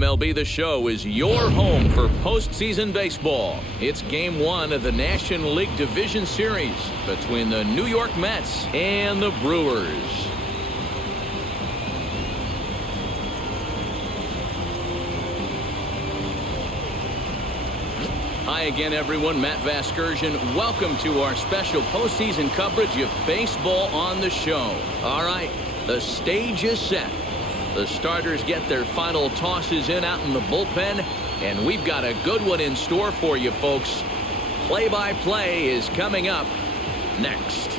MLB The Show is your home for postseason baseball. It's Game 1 of the National League Division Series between the New York Mets and the Brewers. Hi again, everyone. Matt Vasgersian. Welcome to our special postseason coverage of Baseball on the Show. All right, the stage is set. The starters get their final tosses in out in the bullpen, and we've got a good one in store for you, folks. Play-by-play is coming up next.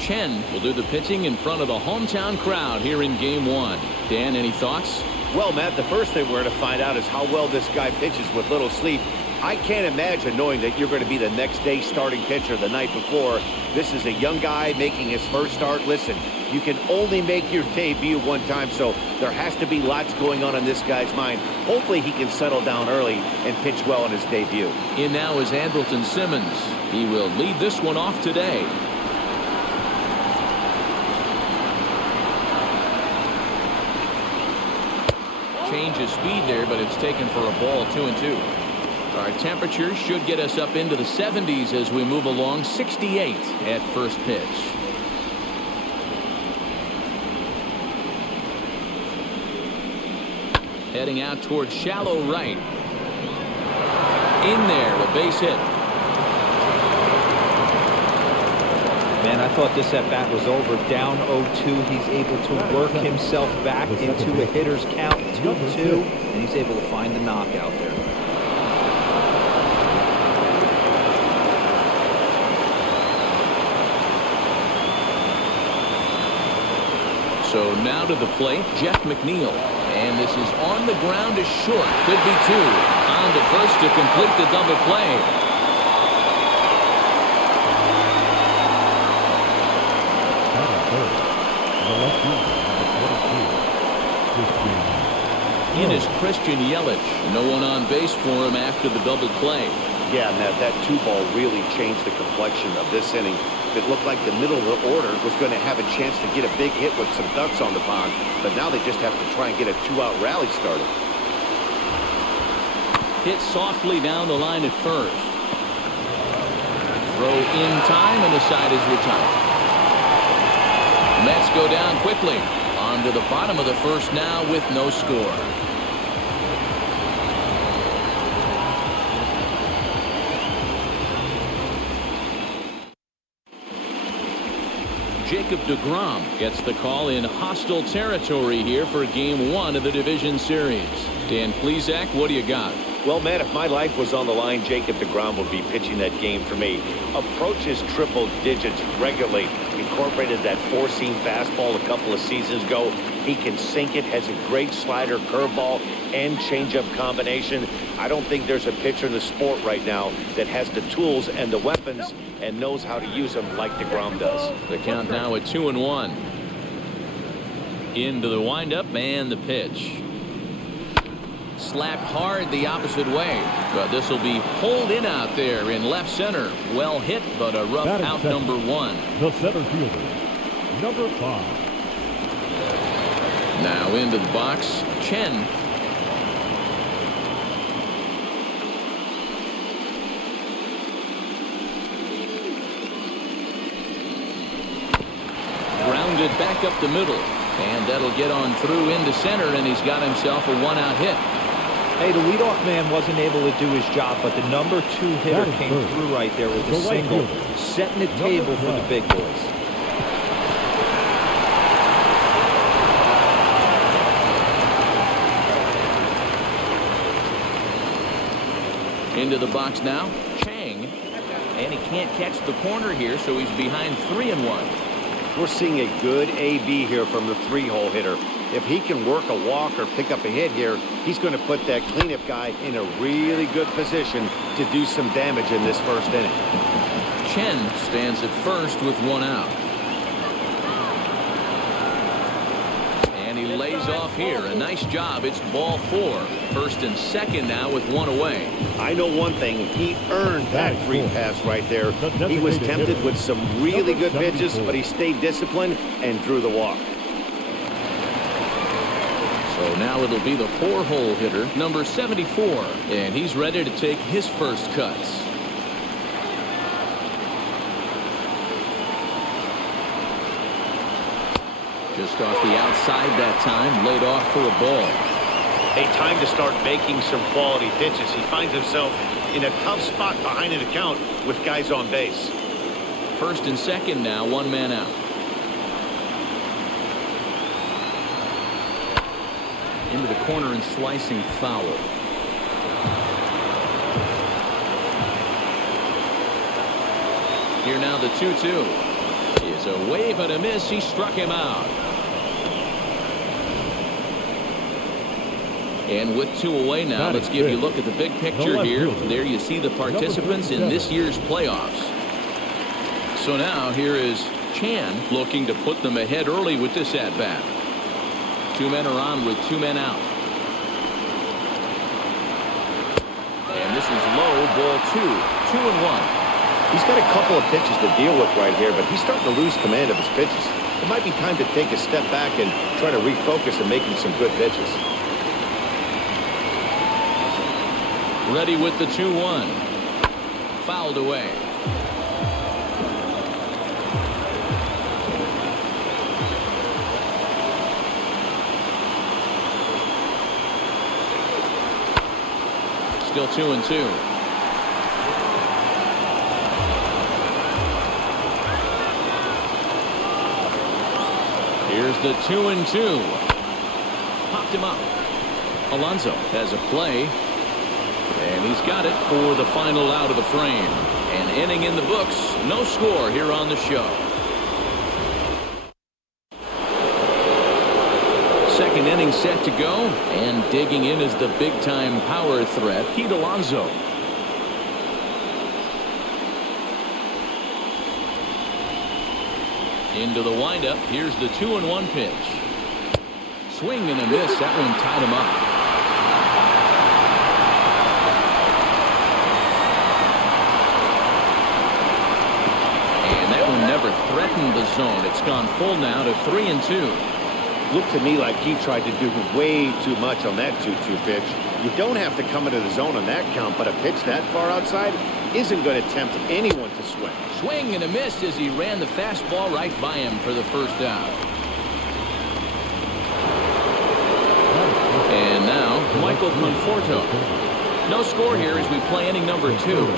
Chen will do the pitching in front of the hometown crowd here in Game 1. Dan, any thoughts? Well, Matt, the first thing we're going to find out is how well this guy pitches with little sleep. I can't imagine knowing that you're going to be the next day starting pitcher the night before. This is a young guy making his first start. Listen, you can only make your debut one time, so there has to be lots going on in this guy's mind. Hopefully he can settle down early and pitch well in his debut. In now is Andrelton Simmons. He will lead this one off today. Change of speed there, but it's taken for a ball. 2-2. Our temperature should get us up into the 70s as we move along. 68 at first pitch. Heading out towards shallow right. In there, a base hit. Man, I thought this at-bat was over. Down 0-2. He's able to work himself back into a hitter's count. 2-2, and he's able to find the knockout there. So now to the plate, Jeff McNeil. And this is on the ground to short. Could be two. On to first to complete the double play. In is Christian Yelich. No one on base for him after the double play. Yeah, Matt, that 2-ball really changed the complexion of this inning. It looked like the middle of the order was going to have a chance to get a big hit with some ducks on the pond, but now they just have to try and get a 2-out rally started. Hit softly down the line at first. Throw in time, and the side is retired. Mets go down quickly. On to the bottom of the first now with no score. Jacob deGrom gets the call in hostile territory here for Game 1 of the Division Series. Dan Plesac, what do you got? Well, man, if my life was on the line, Jacob deGrom would be pitching that game for me. Approaches triple digits regularly. Incorporated that four-seam fastball a couple of seasons ago. He can sink it, has a great slider, curveball, and changeup combination. I don't think there's a pitcher in the sport right now that has the tools and the weapons and knows how to use them like deGrom does. The count now at 2-1. Into the windup and the pitch. Slapped hard the opposite way, but this will be pulled in out there in left center. Well hit, but a rough out number 1. The center fielder, number 5. Now into the box, Chen. Grounded back up the middle, and that'll get on through into center, and he's got himself a 1-out hit. Hey, the leadoff man wasn't able to do his job, but the number 2 hitter came through right there with a single, setting the table for the big boys. Into the box now, Chang. And he can't catch the corner here, so he's behind 3-1. We're seeing a good AB here from the 3-hole hitter. If he can work a walk or pick up a hit here, he's going to put that cleanup guy in a really good position to do some damage in this first inning. Chen stands at first with 1 out. And he lays off here. A nice job. It's ball 4. First and second now with 1 away. I know one thing. He earned that free pass right there. He was tempted with some really good pitches, but he stayed disciplined and drew the walk. So now it'll be the 4-hole hitter, number 74, and he's ready to take his first cuts. Just off the outside that time, laid off for a ball. A time to start making some quality pitches. He finds himself in a tough spot behind an account with guys on base. First and second now, 1 man out. Into the corner and slicing foul. Here now the 2-2 is a wave and a miss. He struck him out. And with 2 away now, let's give you a look at the big picture here. There you see the participants in this year's playoffs. So now here is Chan looking to put them ahead early with this at-bat. 2 men are on with 2 men out. And this is low, ball 2, 2-1. He's got a couple of pitches to deal with right here, but he's starting to lose command of his pitches. It might be time to take a step back and try to refocus and making some good pitches. Ready with the 2-1. Fouled away. Still 2-2. Here's the 2-2. Popped him up. Alonso has a play. And he's got it for the final out of the frame. An inning in the books. No score here on the show. Second inning set to go. And digging in is the big-time power threat, Pete Alonso. Into the windup. Here's the 2-1 pitch. Swing and a miss. That one tied him up. Never threatened the zone. It's gone full now to 3-2. Looked to me like he tried to do way too much on that 2-2 pitch. You don't have to come into the zone on that count, but a pitch that far outside isn't going to tempt anyone to swing. Swing and a miss as he ran the fastball right by him for the first out. And now Michael Conforto. No score here as we play inning number 2.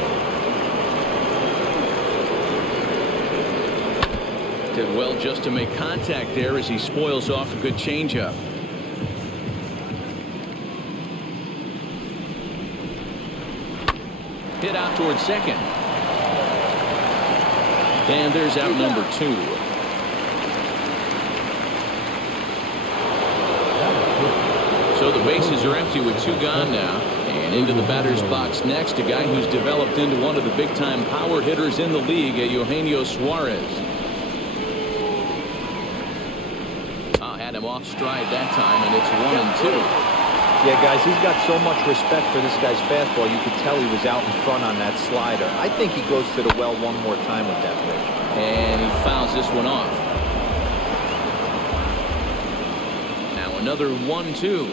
Did well just to make contact there as he spoils off a good changeup. Hit out towards second. And there's out number 2. So the bases are empty with 2 gone now. And into the batter's box next, a guy who's developed into one of the big-time power hitters in the league, Eugenio Suarez. Had him off stride that time, and it's 1-2. Yeah, guys, he's got so much respect for this guy's fastball. You could tell he was out in front on that slider. I think he goes to the well one more time with that pitch. And he fouls this one off. Now another 1-2.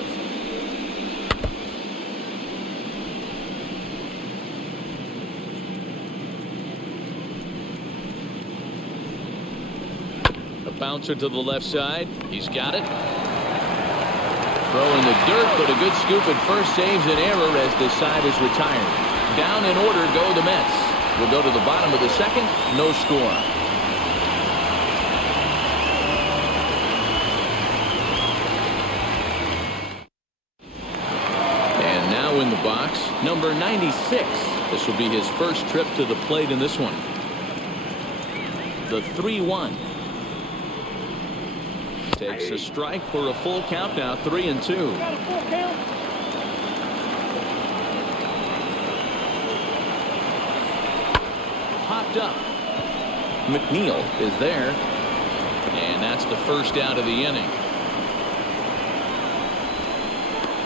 Bouncer to the left side. He's got it. Throw in the dirt, but a good scoop at first saves an error as the side is retired. Down in order go the Mets. We'll go to the bottom of the second. No score. And now now in the box, number 96. This will be his first trip to the plate in this one. The 3-1. Takes a strike for a full count now, 3-2. Popped up. McNeil is there. And that's the first out of the inning.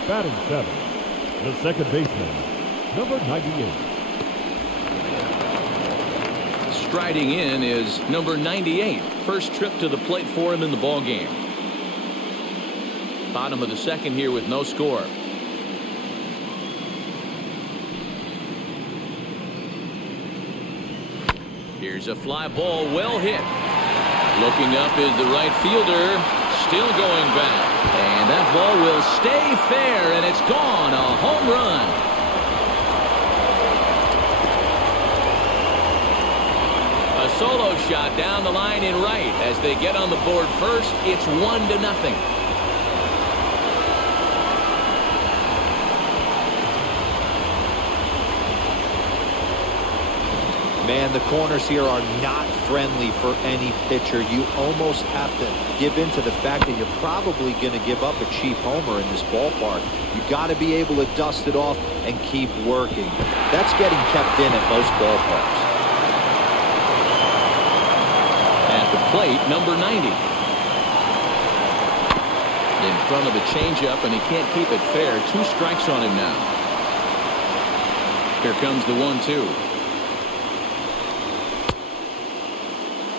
Batting 7, the second baseman, number 98. Striding in is number 98. First trip to the plate for him in the ball game. Bottom of the second here with no score. Here's a fly ball, well hit. Looking up is the right fielder, still going back. And that ball will stay fair, and it's gone. A home run. A solo shot down the line in right. As they get on the board first, it's 1-0. Man, the corners here are not friendly for any pitcher. You almost have to give in to the fact that you're probably going to give up a cheap homer in this ballpark. You got to be able to dust it off and keep working. That's getting kept in at most ballparks. At the plate, number 90. In front of the changeup, and he can't keep it fair. 2 strikes on him now. Here comes the 1-2.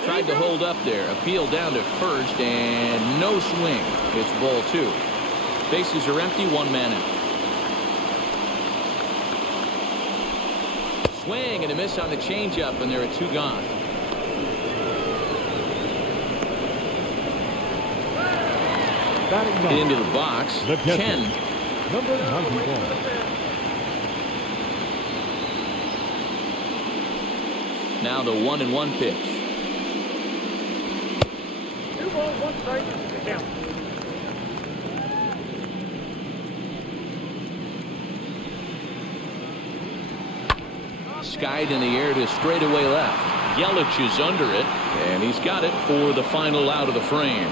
Tried to hold up there. Appeal down to first, and no swing. It's ball 2. Bases are empty, 1 man out. Swing and a miss on the changeup, and there are 2 gone. Batting 9, Into the box, the catcher, Chen. number 91. Now the 1-1 pitch. 2 balls, 1 strike, the count. Skied in the air to straightaway left. Yelich is under it, and he's got it for the final out of the frame.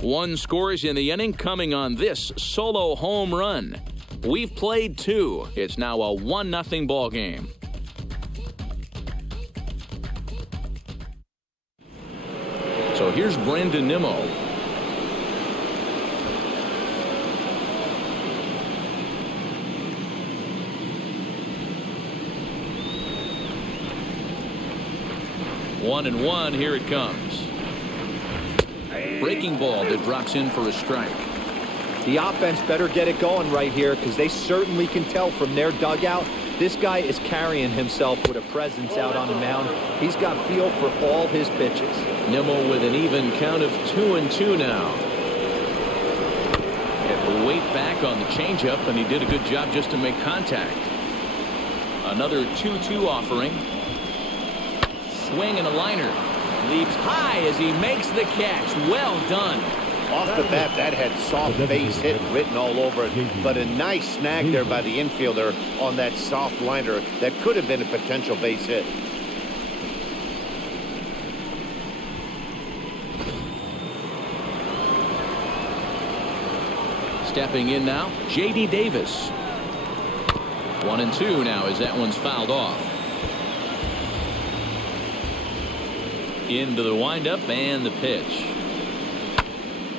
1 scores in the inning, coming on this solo home run. We've played 2. It's now a 1-0 ball game. So here's Brandon Nimmo. One and one, here it comes. Breaking ball that drops in for a strike. The offense better get it going right here, because they certainly can tell from their dugout this guy is carrying himself with a presence out on the mound. He's got feel for all his pitches. Nimmo with an even count of 2-2 now. Had to wait back on the changeup, and he did a good job just to make contact. Another 2-2 offering. Swing and a liner. Leaps high as he makes the catch. Well done. Off the bat, that had soft base hit written all over it, but a nice snag there by the infielder on that soft liner that could have been a potential base hit. Stepping in now, J.D. Davis. 1-2 now as that one's fouled off. Into the windup and the pitch.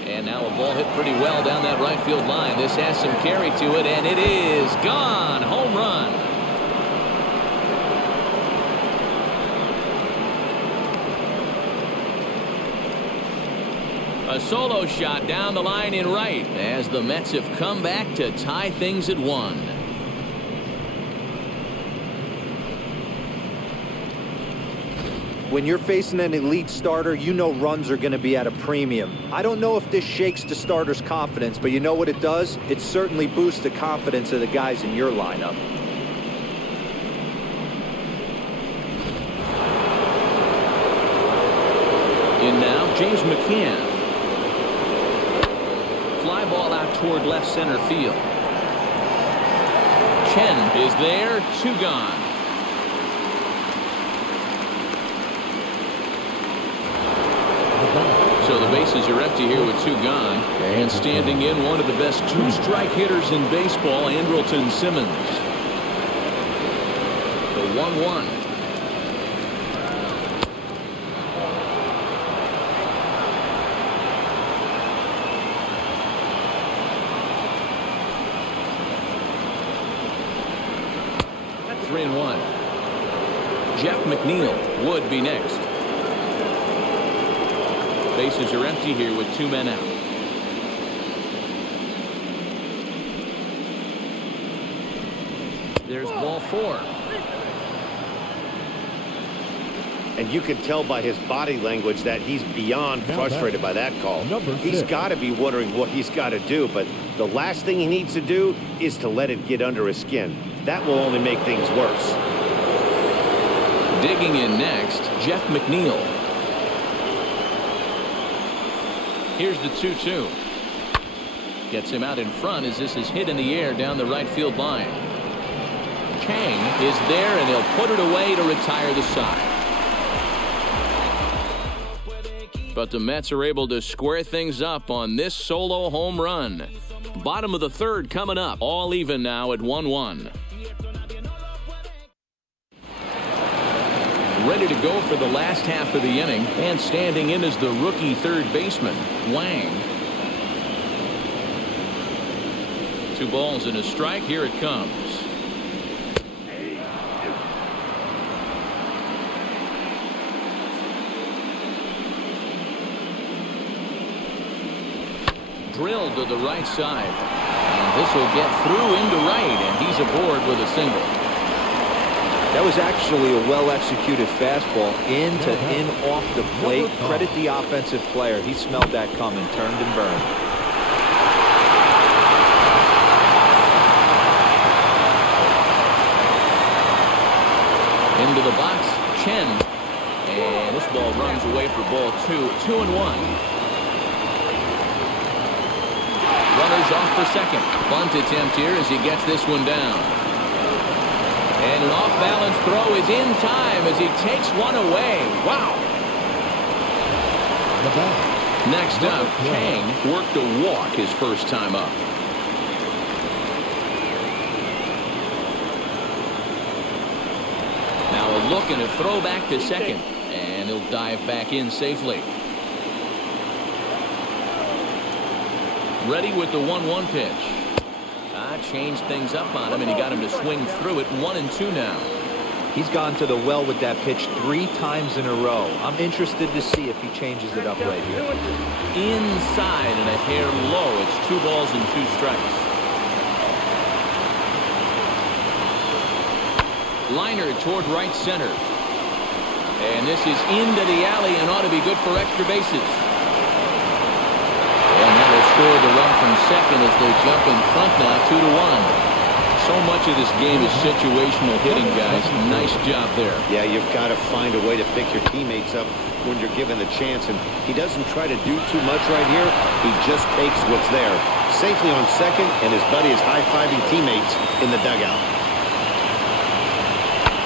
And now a ball hit pretty well down that right field line. This has some carry to it, and it is gone. Home run. A solo shot down the line in right as the Mets have come back to tie things at 1. When you're facing an elite starter, you know runs are going to be at a premium. I don't know if this shakes the starter's confidence, but you know what it does? It certainly boosts the confidence of the guys in your lineup. In now, James McCann. Fly ball out toward left center field. Chen is there, 2 gone. So the bases are empty here with 2 gone. And standing in, one of the best 2-strike hitters in baseball, Andrelton Simmons. The 1-1. That's 3-1. Jeff McNeil would be next. Bases are empty here with 2 men out. There's ball 4. And you can tell by his body language that he's beyond frustrated by that call. He's got to be wondering what he's got to do, but the last thing he needs to do is to let it get under his skin. That will only make things worse. Digging in next, Jeff McNeil. Here's the 2-2. Gets him out in front as this is hit in the air down the right field line. Chang is there, and he'll put it away to retire the side. But the Mets are able to square things up on this solo home run. Bottom of the 3rd coming up. All even now at 1-1. Ready to go for the last half of the inning, and standing in is the rookie 3rd baseman, Wang. 2 balls and a strike. Here it comes. Drilled to the right side. And this will get through into right, and he's aboard with a single. That was actually a well-executed fastball in off the plate. Credit the offensive player. He smelled that coming, turned and burned. Into the box, Chen. And this ball runs away for ball 2. 2-1. Runners off for second. Bunt attempt here as he gets this one down. And an off-balance throw is in time as he takes one away. Wow. Next up, Chang worked a walk his first time up. Now a look and a throw back to second. And he'll dive back in safely. Ready with the 1-1 pitch. Changed things up on him, and he got him to swing through it. 1-2 now. He's gone to the well with that pitch 3 times in a row. I'm interested to see if he changes it up right here. Inside and a hair low. It's 2 balls and 2 strikes. Liner toward right center. And this is into the alley and ought to be good for extra bases. And that'll score the run from second as they jump in front now, 2-1. So much of this game is situational hitting, guys. Nice job there. Yeah, you've got to find a way to pick your teammates up when you're given the chance. And he doesn't try to do too much right here. He just takes what's there. Safely on second, and his buddy is high-fiving teammates in the dugout.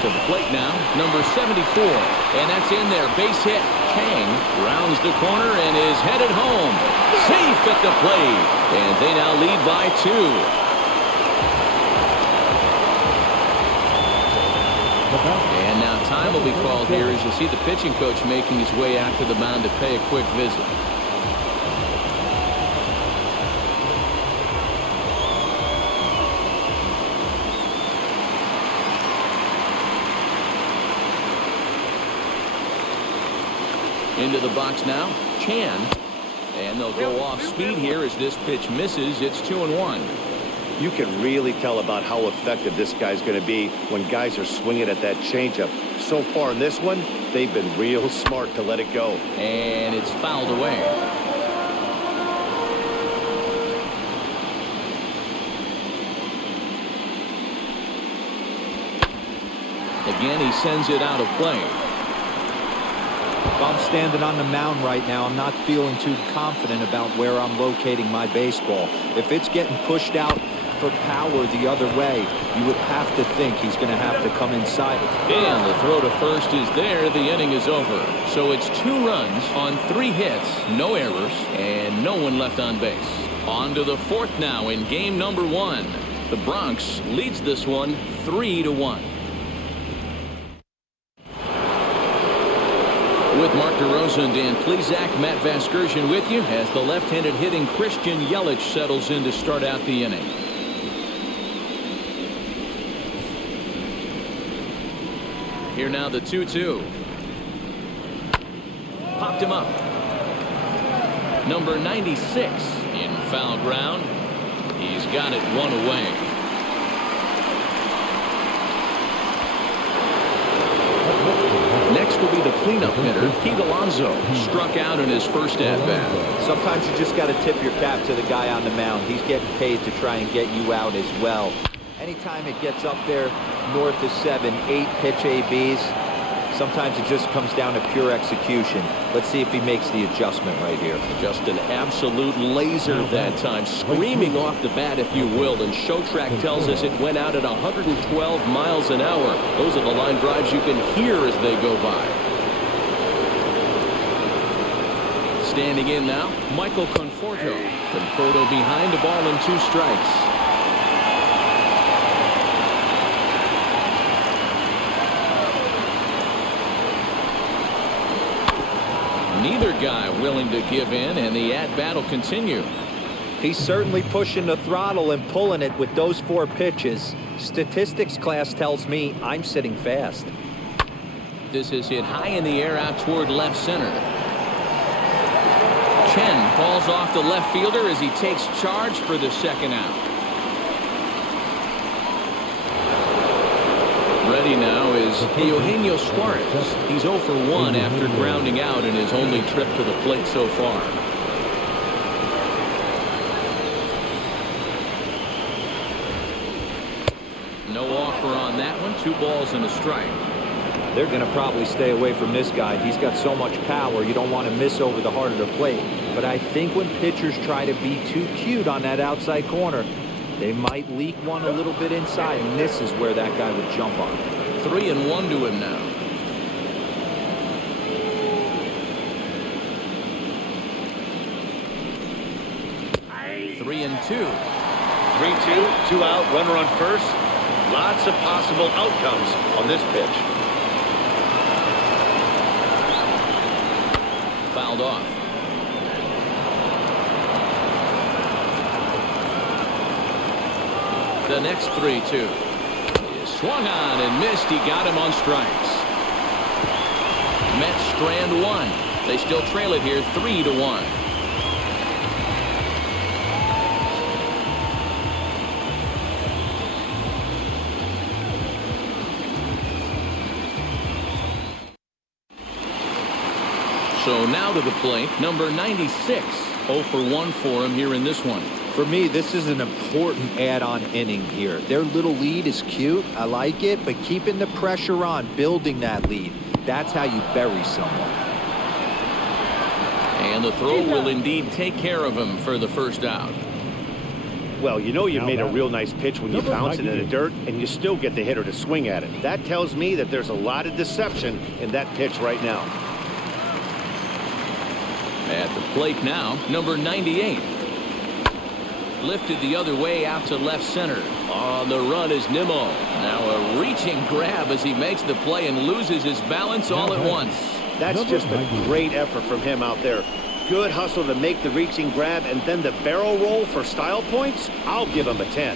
To the plate now, number 74. And that's in there. Base hit. Chang rounds the corner and is headed home. Safe at the plate. And they now lead by 2. And now time will be called here as you see the pitching coach making his way out to the mound to pay a quick visit. Into the box now, Chan. And they'll go off speed here as this pitch misses. It's 2-1. You can really tell about how effective this guy's going to be when guys are swinging at that changeup. So far in this one, they've been real smart to let it go. And it's fouled away. Again, he sends it out of play. If I'm standing on the mound right now, I'm not feeling too confident about where I'm locating my baseball. If it's getting pushed out for power the other way, you would have to think he's going to have to come inside. And the throw to first is there. The inning is over. So it's 2 runs on 3 hits, no errors, and no one left on base. On to the 4th now in game number 1. The Bronx leads this one 3-1. With Mark DeRosa and Dan Plesac, Matt Vasgersian with you as the left-handed hitting Christian Yelich settles in to start out the inning. Here now the 2-2. Popped him up. Number 96 in foul ground. He's got it 1 away. Next will be the cleanup hitter, Pete Alonso, struck out in his first at-bat. Sometimes you just got to tip your cap to the guy on the mound. He's getting paid to try and get you out as well. Anytime it gets up there north of 7, 8 pitch ABs, sometimes it just comes down to pure execution. Let's see if he makes the adjustment right here. Just an absolute laser that time, screaming off the bat, if you will. And Showtrack tells us it went out at 112 miles an hour. Those are the line drives you can hear as they go by. Standing in now, Michael Conforto. Conforto behind, a ball and 2 strikes. Neither guy willing to give in, and the at-bat will continue. He's certainly pushing the throttle and pulling it with those 4 pitches. Statistics class tells me I'm sitting fast. This is hit high in the air out toward left center. Chen falls off the left fielder as he takes charge for the 2nd out. Ready now is Eugenio Suarez. He's 0 for 1 after grounding out in his only trip to the plate so far. No offer on that one. 2 balls and a strike. They're going to probably stay away from this guy. He's got so much power, you don't want to miss over the heart of the plate. But I think when pitchers try to be too cute on that outside corner, they might leak one a little bit inside, and this is where that guy would jump on. 3-1 to him now. Three and 2. 3-2, 2 out, runner on first. Lots of possible outcomes on this pitch. Fouled off. The next 3-2 is swung on and missed. He got him on strikes. Mets strand 1. They still trail it here 3-1. So now to the plate, number 96. 0 for 1 for him here in this one. For me, this is an important add-on inning here. Their little lead is cute. I like it, but keeping the pressure on, building that lead, that's how you bury someone. And the throw will indeed take care of him for the 1st out. Well, you know you made a real nice pitch when you bounce it in the dirt, and you still get the hitter to swing at it. That tells me that there's a lot of deception in that pitch right now. At the plate now, number 98. Lifted the other way out to left center. On the run is Nimmo. Now a reaching grab as he makes the play and loses his balance all at once. That's just a great effort from him out there. Good hustle to make the reaching grab, and then the barrel roll for style points. I'll give him a 10.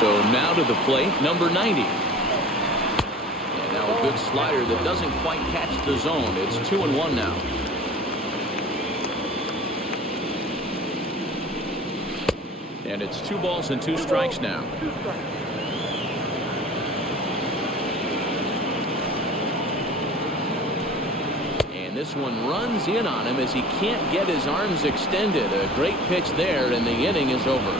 So now to the plate, number 90. And now a good slider that doesn't quite catch the zone. It's 2-1 now. And it's 2 balls and 2 strikes now. And this one runs in on him as he can't get his arms extended. A great pitch there, and the inning is over.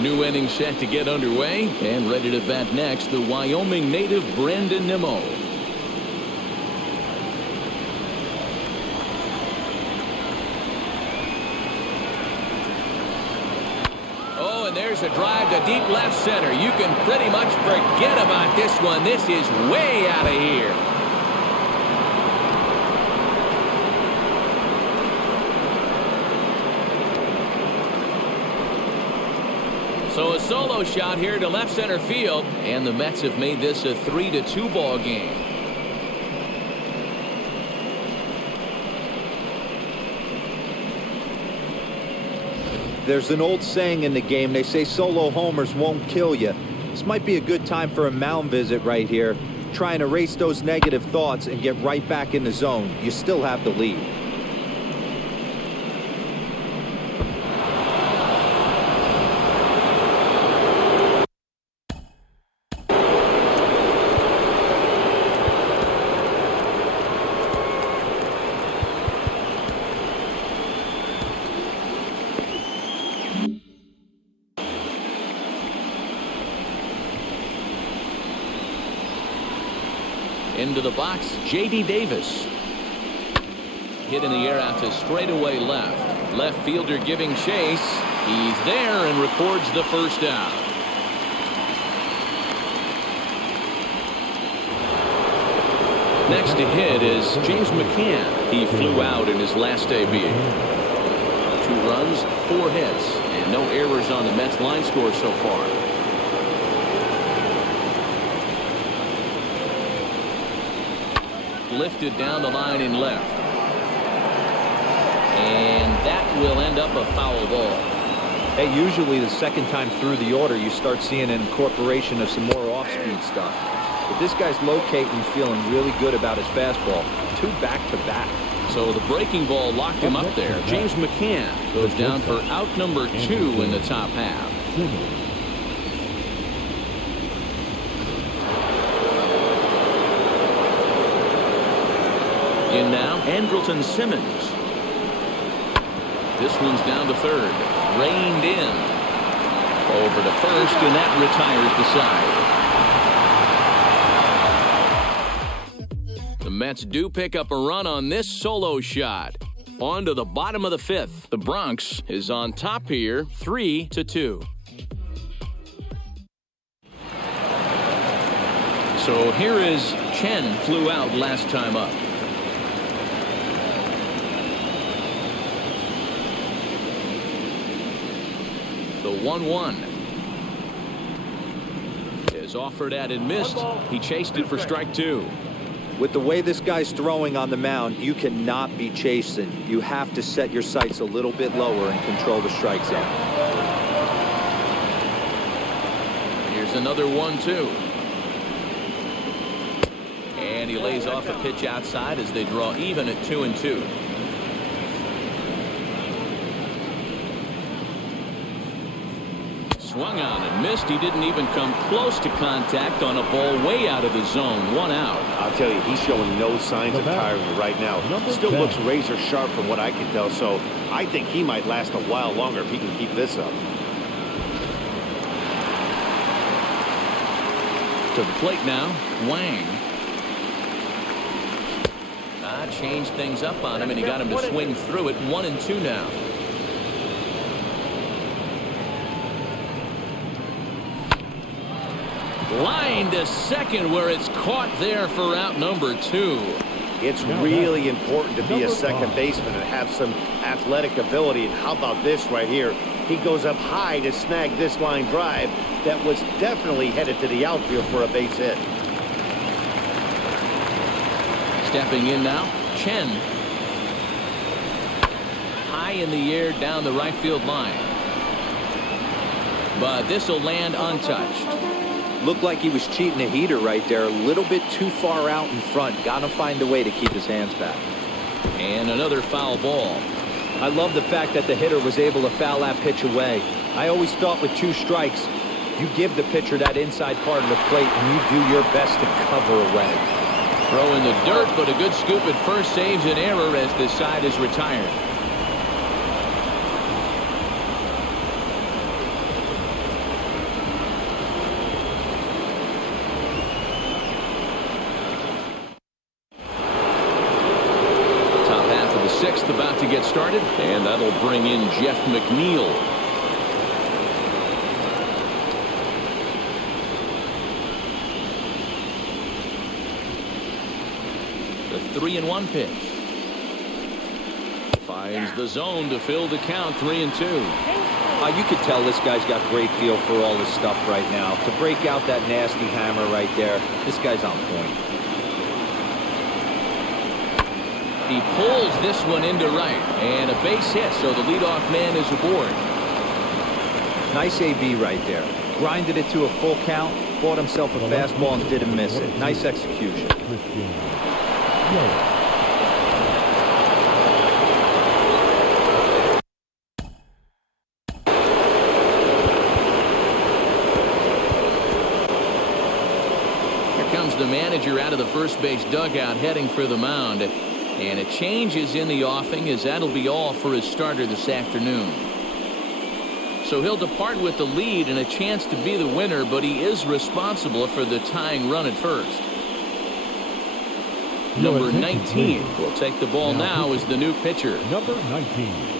New inning set to get underway, and ready to bat next, the Wyoming native Brandon Nimmo. Oh, and there's a drive to deep left center. You can pretty much forget about this one. This is way out of here. So a solo shot here to left center field, and the Mets have made this a 3-2 ball game. There's an old saying in the game. They say solo homers won't kill you. This might be a good time for a mound visit right here. Try and erase those negative thoughts and get right back in the zone. You still have the lead. Into the box, J.D. Davis. Hit in the air out to straightaway left. Left fielder giving chase. He's there and records the first out. Next to hit is James McCann. He flew out in his last debut. 2 runs, 4 hits, and no errors on the Mets line score so far. Lifted down the line in left. And that will end up a foul ball. Hey, usually the second time through the order, you start seeing an incorporation of some more off-speed stuff. But this guy's locating, feeling really good about his fastball. 2 back-to-back. So the breaking ball locked him up there. James McCann goes down for out number 2 in the top half. In now, Andrelton Simmons. This one's down to third. Reined in. Over to first, and that retires the side. The Mets do pick up a run on this solo shot. On to the bottom of the 5th. The Bronx is on top here, 3-2. So here is Chen, flew out last time up. The 1-1 is offered at and missed. He chased it for strike 2. With the way this guy's throwing on the mound, you cannot be chasing. You have to set your sights a little bit lower and control the strike zone. Here's another 1-2. And he lays off a pitch outside as they draw even at 2-2. Swung on and missed. He didn't even come close to contact on a ball way out of the zone. 1 out. I'll tell you, he's showing no signs of tiring right now. Still looks razor sharp from what I can tell, so I think he might last a while longer if he can keep this up. To the plate now, Wang. Changed things up on him, and he got him to swing through it. 1-2 now. Line to second, where it's caught there for out number 2. It's really important to be a second baseman and have some athletic ability. And how about this right here? He goes up high to snag this line drive that was definitely headed to the outfield for a base hit. Stepping in now, Chen. High in the air down the right field line. But this will land untouched. Looked like he was cheating a heater right there. A little bit too far out in front. Got to find a way to keep his hands back. And another foul ball. I love the fact that the hitter was able to foul that pitch away. I always thought with 2 strikes, you give the pitcher that inside part of the plate and you do your best to cover away. Throw in the dirt, but a good scoop at first saves an error as this side is retired. just about to get started, and that'll bring in Jeff McNeil. The 3-1 pitch. Finds the zone to fill the count. 3-2. You could tell this guy's got great feel for all this stuff right now. To break out that nasty hammer right there, this guy's on point. He pulls this one into right, and a base hit, so the leadoff man is aboard. Nice AB right there. Grinded it to a full count, bought himself a fastball and didn't miss it. Nice execution. The manager out of the first base dugout heading for the mound, and a change is in the offing, as that'll be all for his starter this afternoon. So he'll depart with the lead and a chance to be the winner, but he is responsible for the tying run at first. Number 19 will take the ball now as the new pitcher. Number 19.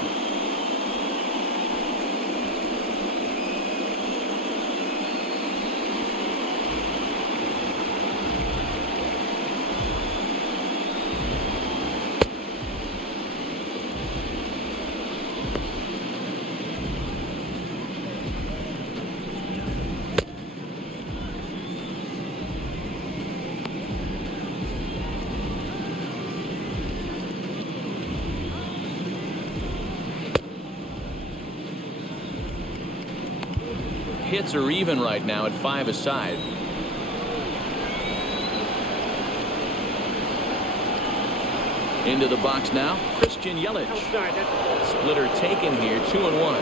Hits are even right now at 5 aside. Into the box now, Christian Yelich. Splitter taken here, 2-1.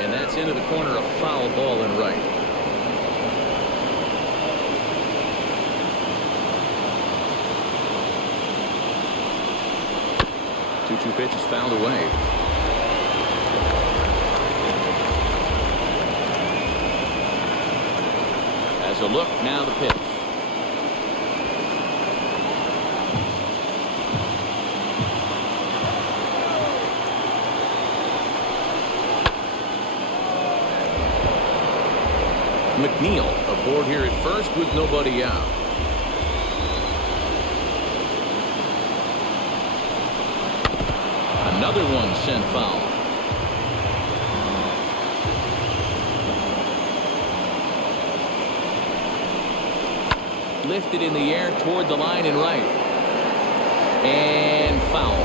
And that's into the corner, a foul ball in right. Two pitches fouled away. As a look, now the pitch. McNeil aboard here at first with nobody out. Another one sent foul. Lifted in the air toward the line and right. And foul.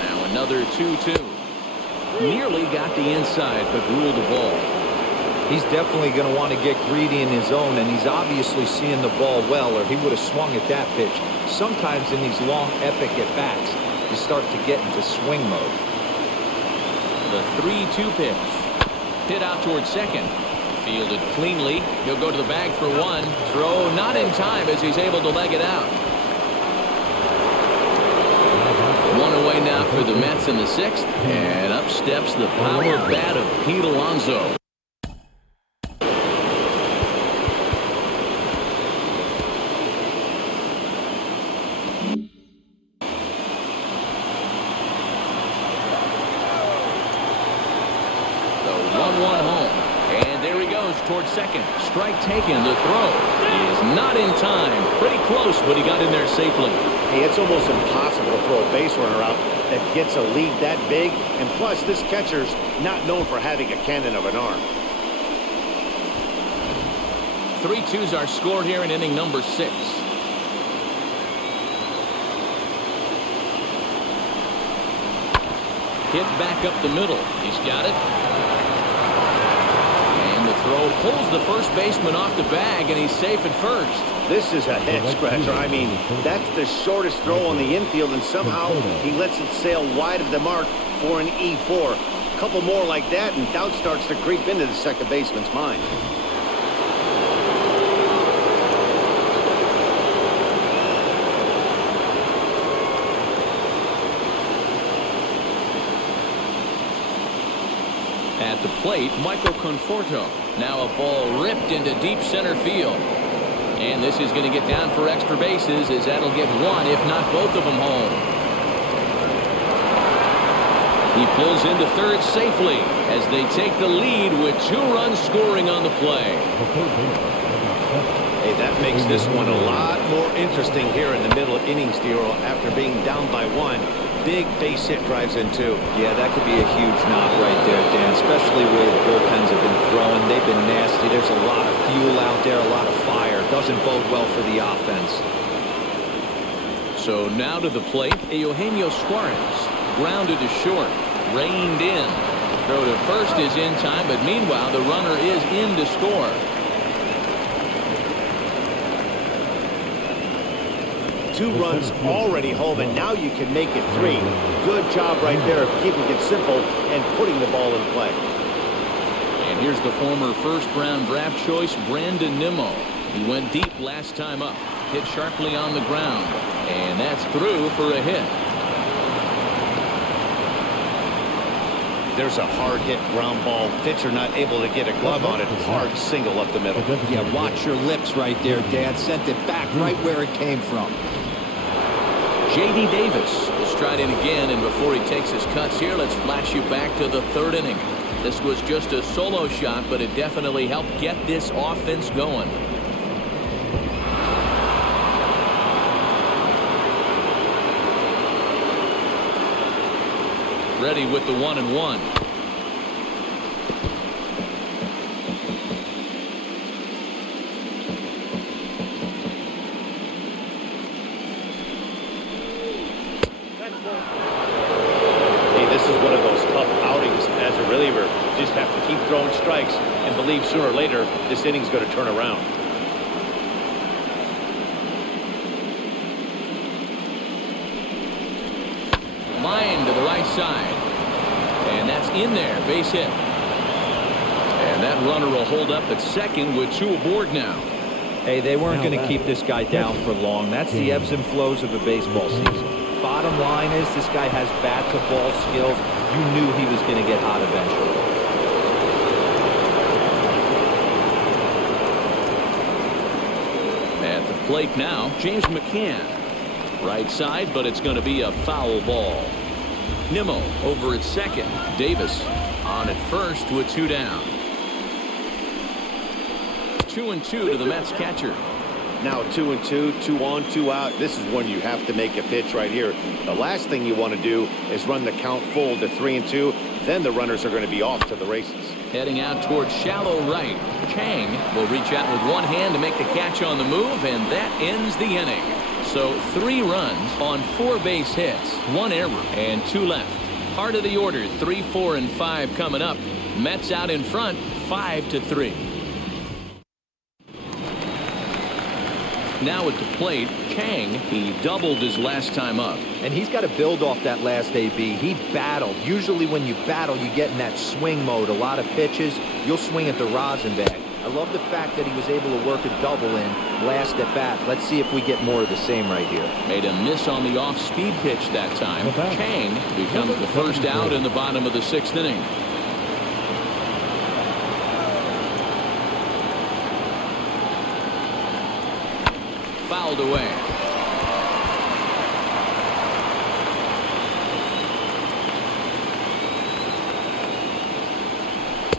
Now another 2-2. Nearly got the inside, but ruled the ball. He's definitely going to want to get greedy in his zone, and he's obviously seeing the ball well, or he would have swung at that pitch. Sometimes in these long, epic at-bats, you start to get into swing mode. The 3-2 pitch. Hit out towards second. Fielded cleanly. He'll go to the bag for one. Throw not in time as he's able to leg it out. One away now for the Mets in the 6th, and up steps the power bat of Pete Alonso. Towards second. Strike taken. The throw is not in time. Pretty close, but he got in there safely. Hey, it's almost impossible to throw a base runner out that gets a lead that big. And plus, this catcher's not known for having a cannon of an arm. 3-2s are scored here in inning number 6. Hit back up the middle. He's got it. Throw pulls the first baseman off the bag, and he's safe at first. This is a head scratcher. I mean, that's the shortest throw on the infield, and somehow he lets it sail wide of the mark for an E4. A couple more like that, and doubt starts to creep into the second baseman's mind. At the plate, Michael Conforto. Now a ball ripped into deep center field. And this is going to get down for extra bases, as that'll get one, if not both of them, home. He pulls into third safely as they take the lead with 2 runs scoring on the play. Hey, that makes this one a lot more interesting here in the middle innings, Dero, after being down by 1. Big base hit drives in 2. Yeah, that could be a huge knock right there, Dan, especially where the bullpens have been throwing. They've been nasty. There's a lot of fuel out there, a lot of fire. Doesn't bode well for the offense. So now to the plate, Eugenio Suarez. Grounded to short. Reined in. Throw to first is in time, but meanwhile the runner is in to score. Two runs already home, and now you can make it 3. Good job right there of keeping it simple and putting the ball in play. And here's the former first-round draft choice, Brandon Nimmo. He went deep last time up. Hit sharply on the ground. And that's through for a hit. There's a hard-hit ground ball. Pitcher not able to get a glove on it. Hard single up the middle. Yeah, watch your lips right there, Dan. Sent it back right where it came from. J.D. Davis will stride in again, and before he takes his cuts here, let's flash you back to the 3rd inning. This was just a solo shot, but it definitely helped get this offense going. Ready with the 1-1. Hey, this is one of those tough outings as a reliever. You just have to keep throwing strikes and believe sooner or later this inning's going to turn around. Line to the right side. And that's in there. Base hit. And that runner will hold up at second with 2 aboard now. Hey, they weren't going to keep this guy down for long. That's the ebbs and flows of a baseball season. Bottom line is this guy has bat-to-ball skills. You knew he was going to get hot eventually. At the plate now, James McCann. Right side, but it's going to be a foul ball. Nimmo over at second. Davis on at first with 2 down. 2-2 to the Mets catcher. Now 2-2, 2 on, 2 out. This is when you have to make a pitch right here. The last thing you want to do is run the count full to 3-2. Then the runners are going to be off to the races. Heading out towards shallow right. Chang will reach out with one hand to make the catch on the move, and that ends the inning. So 3 runs on 4 base hits, 1 error, and 2 left. Heart of the order, 3, 4, and 5 coming up. Mets out in front, 5-3. Now at the plate, Chang, he doubled his last time up. And he's got to build off that last AB. He battled. Usually when you battle, you get in that swing mode. A lot of pitches, you'll swing at the rosin bag. I love the fact that he was able to work a double in last at bat. Let's see if we get more of the same right here. Made a miss on the off-speed pitch that time. Chang becomes the first out in the bottom of the 6th inning. Fouled away.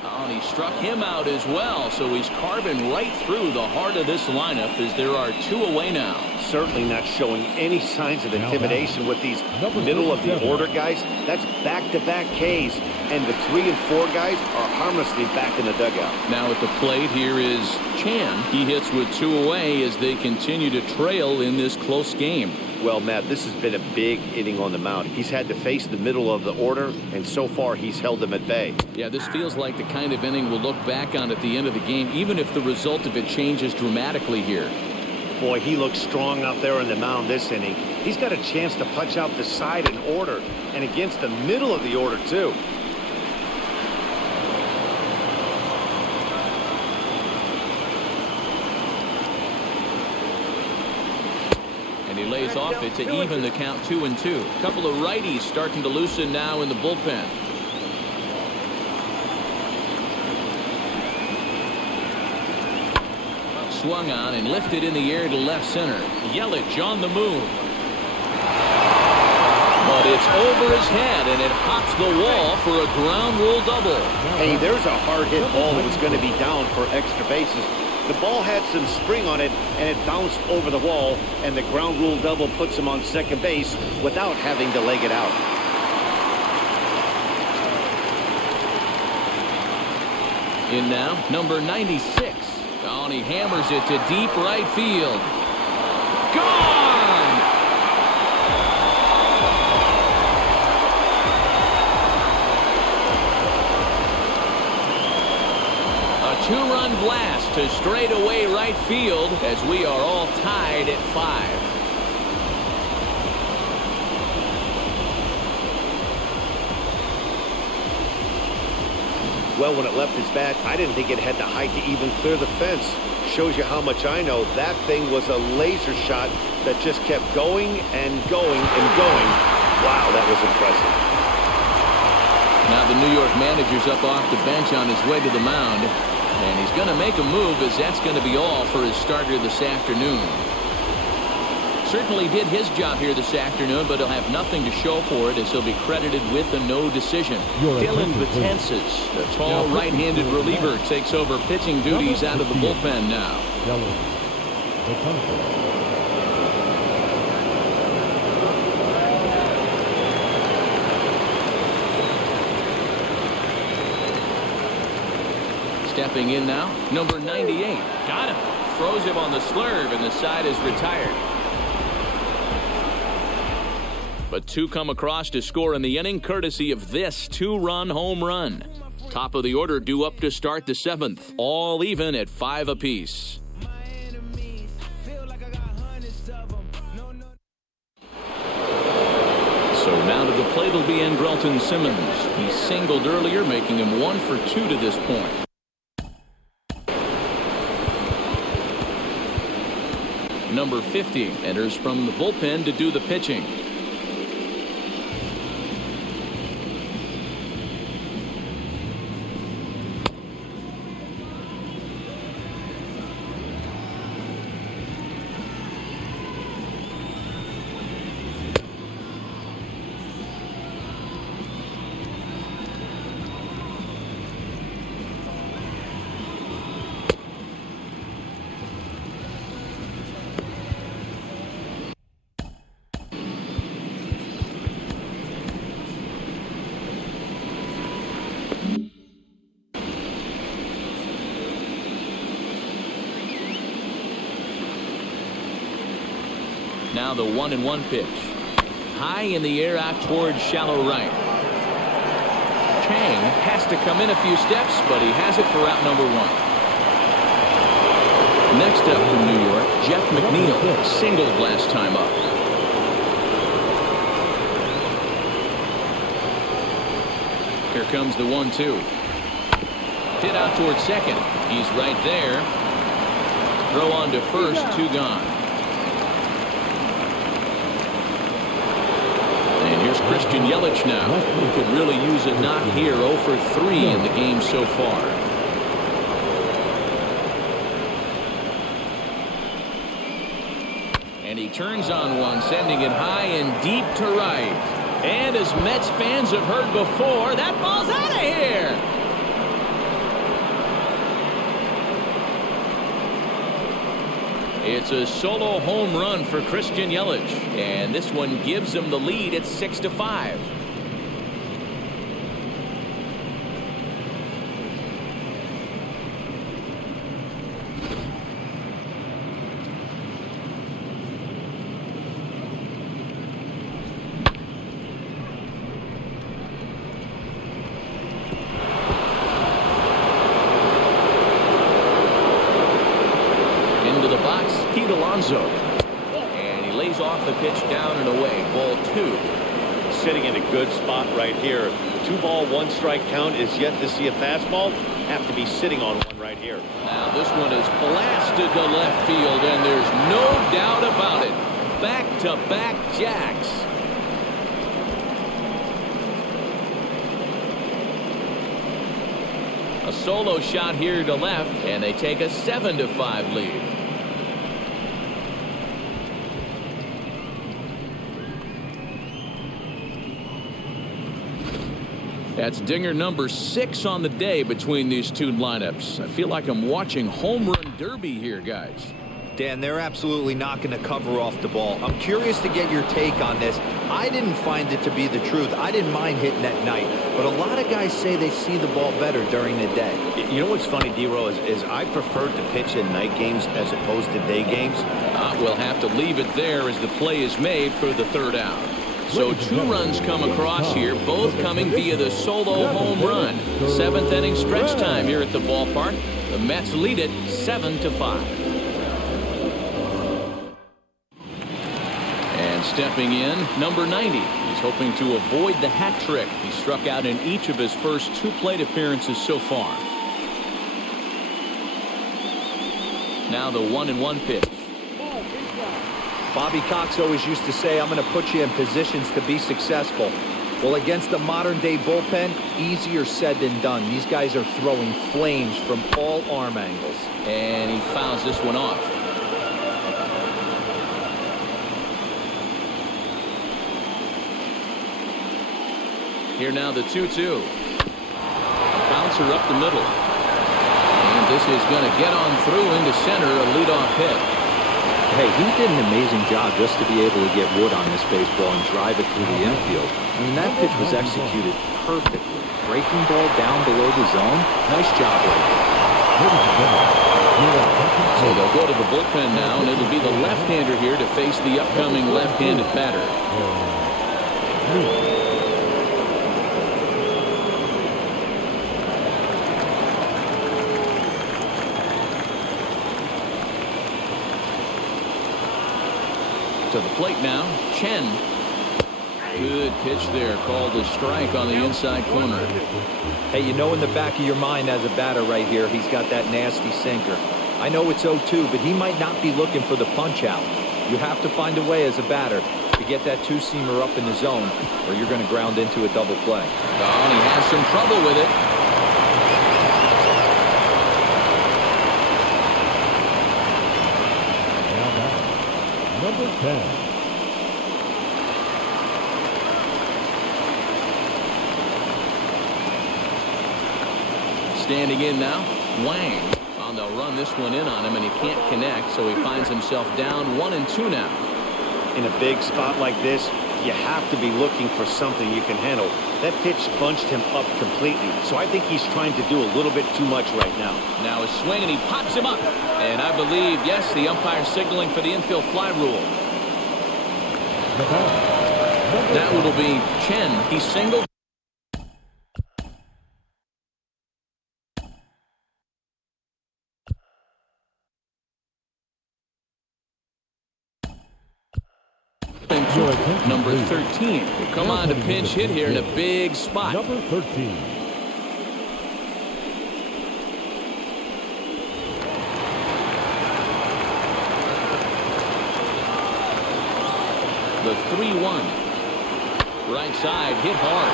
Oh, he struck him out as well, so he's carving right through the heart of this lineup as there are 2 away now. Certainly not showing any signs of intimidation with these middle of the order guys. That's back-to-back Ks, and the 3 and 4 guys are harmlessly back in the dugout. Now at the plate, here is Chan. He hits with 2 away as they continue to trail in this close game. Well, Matt, this has been a big inning on the mound. He's had to face the middle of the order, and so far he's held them at bay. Yeah, this feels like the kind of inning we'll look back on at the end of the game, even if the result of it changes dramatically here. Boy, he looks strong out there on the mound this inning. He's got a chance to punch out the side in order, and against the middle of the order, too. And he lays off it to even the count 2-2. A couple of righties starting to loosen now in the bullpen. swung on and lifted in the air to left center. Yelich on the move. But it's over his head, and it hops the wall for a ground rule double. Hey, there's a hard hit ball that was going to be down for extra bases. The ball had some spring on it, and it bounced over the wall, and the ground rule double puts him on second base without having to leg it out. In now, number 96. Oh, and he hammers it to deep right field. Gone! A two-run blast to straightaway right field as we are all tied at 5. Well, when it left his bat, I didn't think it had the height to even clear the fence. Shows you how much I know. That thing was a laser shot that just kept going and going and going. Wow, that was impressive. Now the New York manager's up off the bench on his way to the mound. And he's going to make a move, as that's going to be all for his starter this afternoon. Certainly did his job here this afternoon, but he'll have nothing to show for it as he'll be credited with a no decision. Dylan Betances, the tall right-handed reliever, takes over pitching duties out of the bullpen now. Stepping in now, number 98. Got him. Throws him on the slurve, and the side is retired. But 2 come across to score in the inning, courtesy of this 2-run home run. Top of the order due up to start the 7th. All even at 5 apiece. So now to the plate will be Andrelton Simmons. He singled earlier, making him 1 for 2 to this point. Number 50 enters from the bullpen to do the pitching. Now the 1-1 pitch. High in the air out towards shallow right. Chang has to come in a few steps, but he has it for out number 1. Next up from New York, Jeff McNeil. Singled last time up. Here comes the 1-2. Hit out towards second. He's right there. Throw on to first, 2 gone. Christian Yelich now, who could really use a knock here. 0 for 3 in the game so far. And he turns on one, sending it high and deep to right. And as Mets fans have heard before, that ball's out of here. It's a solo home run for Christian Yelich, and this one gives him the lead at 6-5. And he lays off the pitch down and away. Ball 2. Sitting in a good spot right here. 2-ball, 1-strike count is yet to see a fastball. Have to be sitting on one right here. Now this one is blasted to left field, and there's no doubt about it. Back-to-back jacks. A solo shot here to left, and they take a 7-5 lead. That's dinger number 6 on the day between these two lineups. I feel like I'm watching home run derby here, guys. Dan, they're absolutely not going to cover off the ball. I'm curious to get your take on this. I didn't find it to be the truth. I didn't mind hitting at night, but a lot of guys say they see the ball better during the day. You know what's funny, D-Row, is I prefer to pitch in night games as opposed to day games. We'll have to leave it there as the play is made for the 3rd out. So 2 runs come across here, both coming via the solo home run. 7th inning stretch time here at the ballpark. The Mets lead it 7-5. Stepping in, number 90. He's hoping to avoid the hat trick. He struck out in each of his first 2 plate appearances so far. Now the 1-1 pitch. Bobby Cox always used to say, I'm going to put you in positions to be successful. Well, against the modern-day bullpen, easier said than done. These guys are throwing flames from all arm angles. And he fouls this one off. Here now the 2-2. Bouncer up the middle. And this is going to get on through into center, a leadoff hit. Hey, he did an amazing job just to be able to get wood on this baseball and drive it through the infield. I mean, that pitch was executed perfectly. Breaking ball down below the zone. Nice job right there. So they'll go to the bullpen now, and it'll be the left-hander here to face the upcoming left-handed batter. To the plate now, Chen. Good pitch there, called a strike on the inside corner. Hey, you know in the back of your mind as a batter right here, he's got that nasty sinker. I know it's 0-2, but he might not be looking for the punch out. You have to find a way as a batter to get that 2-seamer up in the zone, or you're going to ground into a double play. Oh, and he has some trouble with it. Number 10. Standing in now, Wang. On the run this one in on him, and he can't connect, so he finds himself down 1-2 now. In a big spot like this, you have to be looking for something you can handle. That pitch bunched him up completely, so I think he's trying to do a little bit too much right now. Now a swing, and he pops him up. And I believe, yes, the umpire signaling for the infield fly rule. Now it'll be Chen. He singled. Number 13 will come on to pinch hit here in a big spot. Number 13. The 3-1. Right side, hit hard.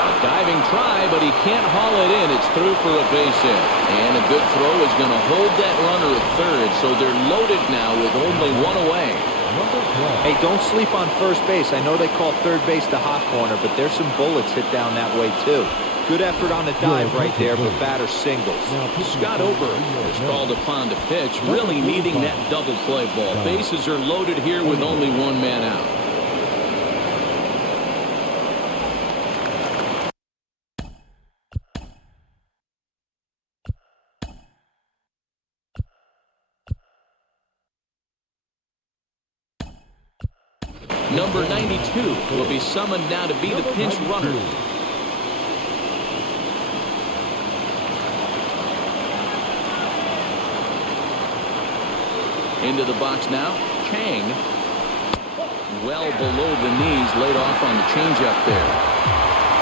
A diving try, but he can't haul it in. It's through for a base hit. And a good throw is going to hold that runner at third, so they're loaded now with only 1 away. Hey, don't sleep on first base. I know they call third base the hot corner, but there's some bullets hit down that way, too. Good effort on the dive right there, but batter singles. Scott Oberg is called upon to pitch, really needing that double play ball. Bases are loaded here with only 1 man out. Number 92 will be summoned now to be the pinch runner. Into the box now, Chang. Well below the knees, laid off on the changeup there.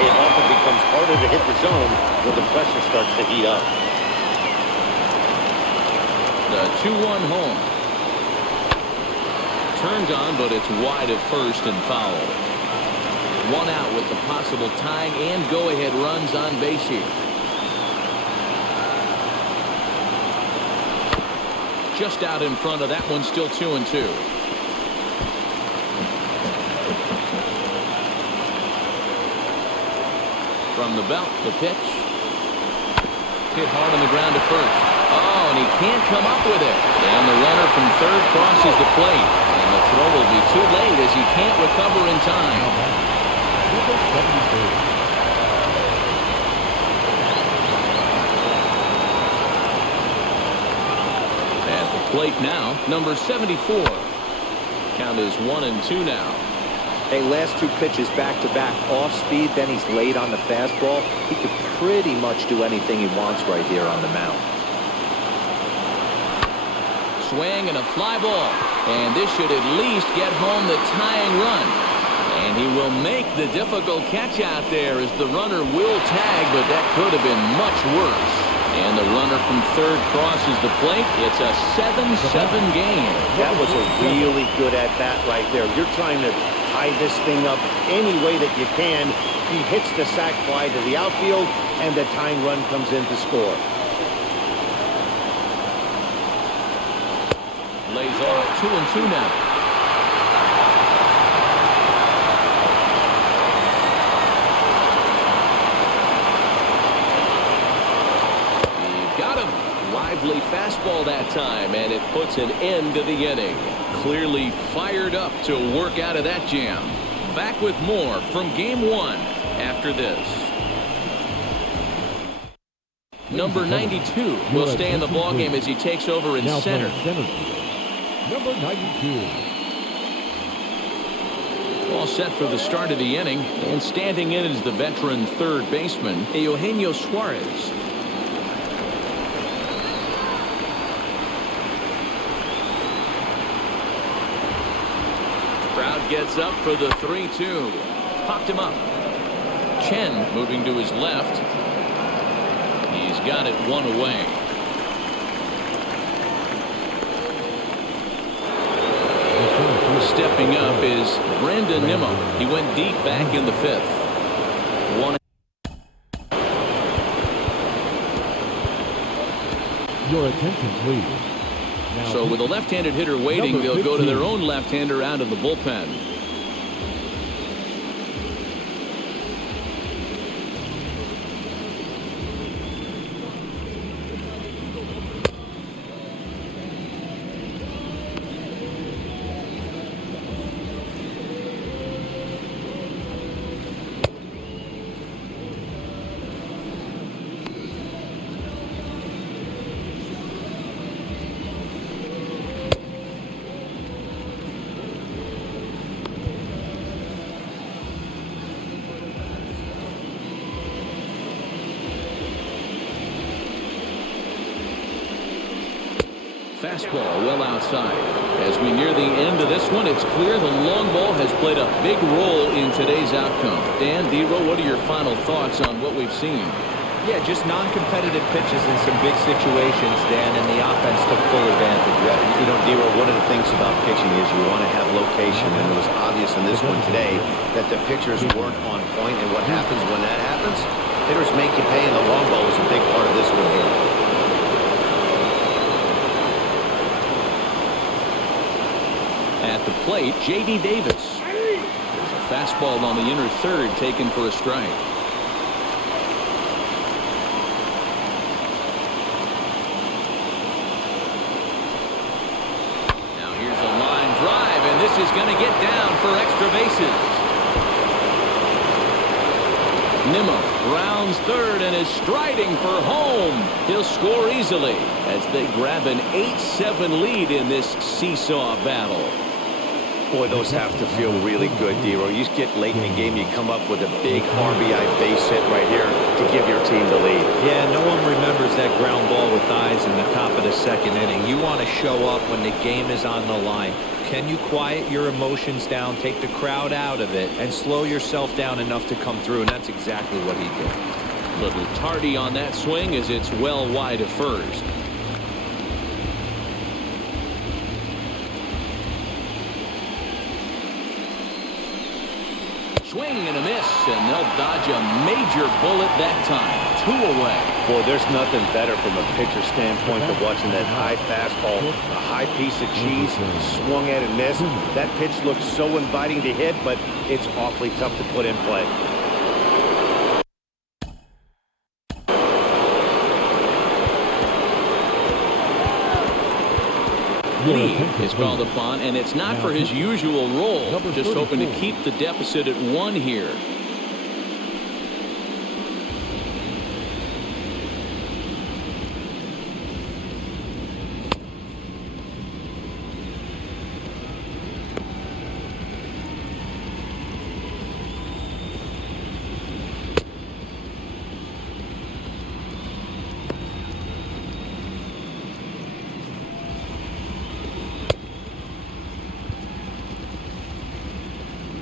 It often becomes harder to hit the zone when the pressure starts to heat up. The 2-1 home. Turned on, but it's wide at first and foul. 1 out with the possible tying and go-ahead runs on base here. Just out in front of that one, still 2-2. From the belt, the pitch. Hit hard on the ground to first. Oh, and he can't come up with it. And the runner from third crosses the plate. And the throw will be too late as he can't recover in time. Number 73. Plate now, number 74. Count is 1-2 now. Hey, last two pitches back-to-back off speed, then he's late on the fastball. He could pretty much do anything he wants right here on the mound. Swing and a fly ball. And this should at least get home the tying run. And he will make the difficult catch out there as the runner will tag, but that could have been much worse. And the runner from third crosses the plate. It's a 7-7 game. That was a really good at-bat right there. You're trying to tie this thing up any way that you can. He hits the sac fly to the outfield, and the tying run comes in to score. Lays off 2-2 now. Lively fastball that time, and it puts an end to the inning. Clearly fired up to work out of that jam. Back with more from game one after this. Number 92 will stay in the ballgame as he takes over in center. Number 92. All set for the start of the inning, and standing in is the veteran third baseman, Eugenio Suarez. Crowd gets up for the 3-2. Popped him up. Chen moving to his left. He's got it one away. Stepping up is Brandon Nimmo. He went deep back in the fifth. Your attention, please. So with a left-handed hitter waiting, they'll go to their own left-hander out of the bullpen. Fastball well outside. As we near the end of this one, it's clear the long ball has played a big role in today's outcome. Dan, Dero, what are your final thoughts on what we've seen? Yeah, just non-competitive pitches in some big situations, Dan, and the offense took full advantage. You know, Dero, one of the things about pitching is you want to have location, and it was obvious in this one today that the pitchers weren't on point, and what happens when that happens? Hitters make you pay, and the long ball was a big part of this one here. At the plate, J.D. Davis. There's a fastball on the inner third taken for a strike. Now here's a line drive, and this is going to get down for extra bases. Nimmo rounds third and is striding for home. He'll score easily as they grab an 8-7 lead in this seesaw battle. Boy, those have to feel really good, Dero. You get late in the game, you come up with a big RBI base hit right here to give your team the lead. Yeah, no one remembers that ground ball with eyes in the top of the second inning. You want to show up when the game is on the line. Can you quiet your emotions down, take the crowd out of it, and slow yourself down enough to come through? And that's exactly what he did. Little tardy on that swing as it's well wide of first. Swing and a miss, and they'll dodge a major bullet that time. 2 away. Boy, there's nothing better from a pitcher standpoint than watching that high fastball, a high piece of cheese, swung at and missed. That pitch looks so inviting to hit, but it's awfully tough to put in play. lead is called upon, and it's not for his usual role. Just hoping to keep the deficit at 1 here.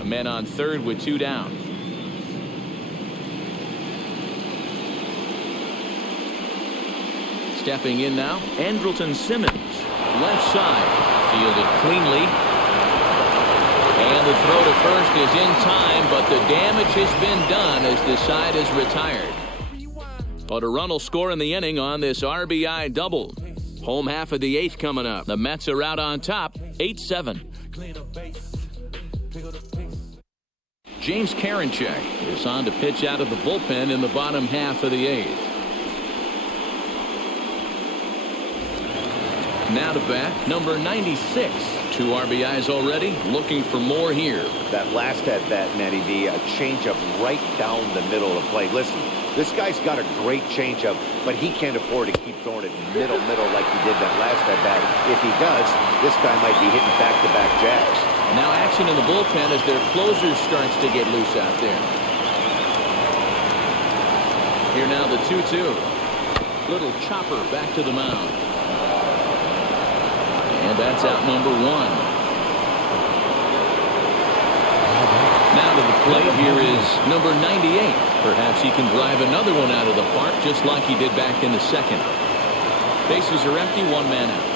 Men on third with 2 down. Stepping in now, Andrelton Simmons, left side, fielded cleanly. And the throw to first is in time, but the damage has been done as the side is retired. But a run will score in the inning on this RBI double. Home half of the 8th coming up. The Mets are out on top, 8-7. James Karinchak is on to pitch out of the bullpen in the bottom half of the 8th. Now to bat, number 96. 2 RBIs already, looking for more here. That last at bat, Matty D, a changeup right down the middle of the plate. Listen, this guy's got a great changeup, but he can't afford to keep throwing it middle like he did that last at bat. If he does, this guy might be hitting back-to-back jacks. Now action in the bullpen as their closer starts to get loose out there. Here now the 2-2. Little chopper back to the mound. And that's out number 1. Now to the plate here is number 98. Perhaps he can drive another one out of the park just like he did back in the 2nd. Bases are empty, 1 man out.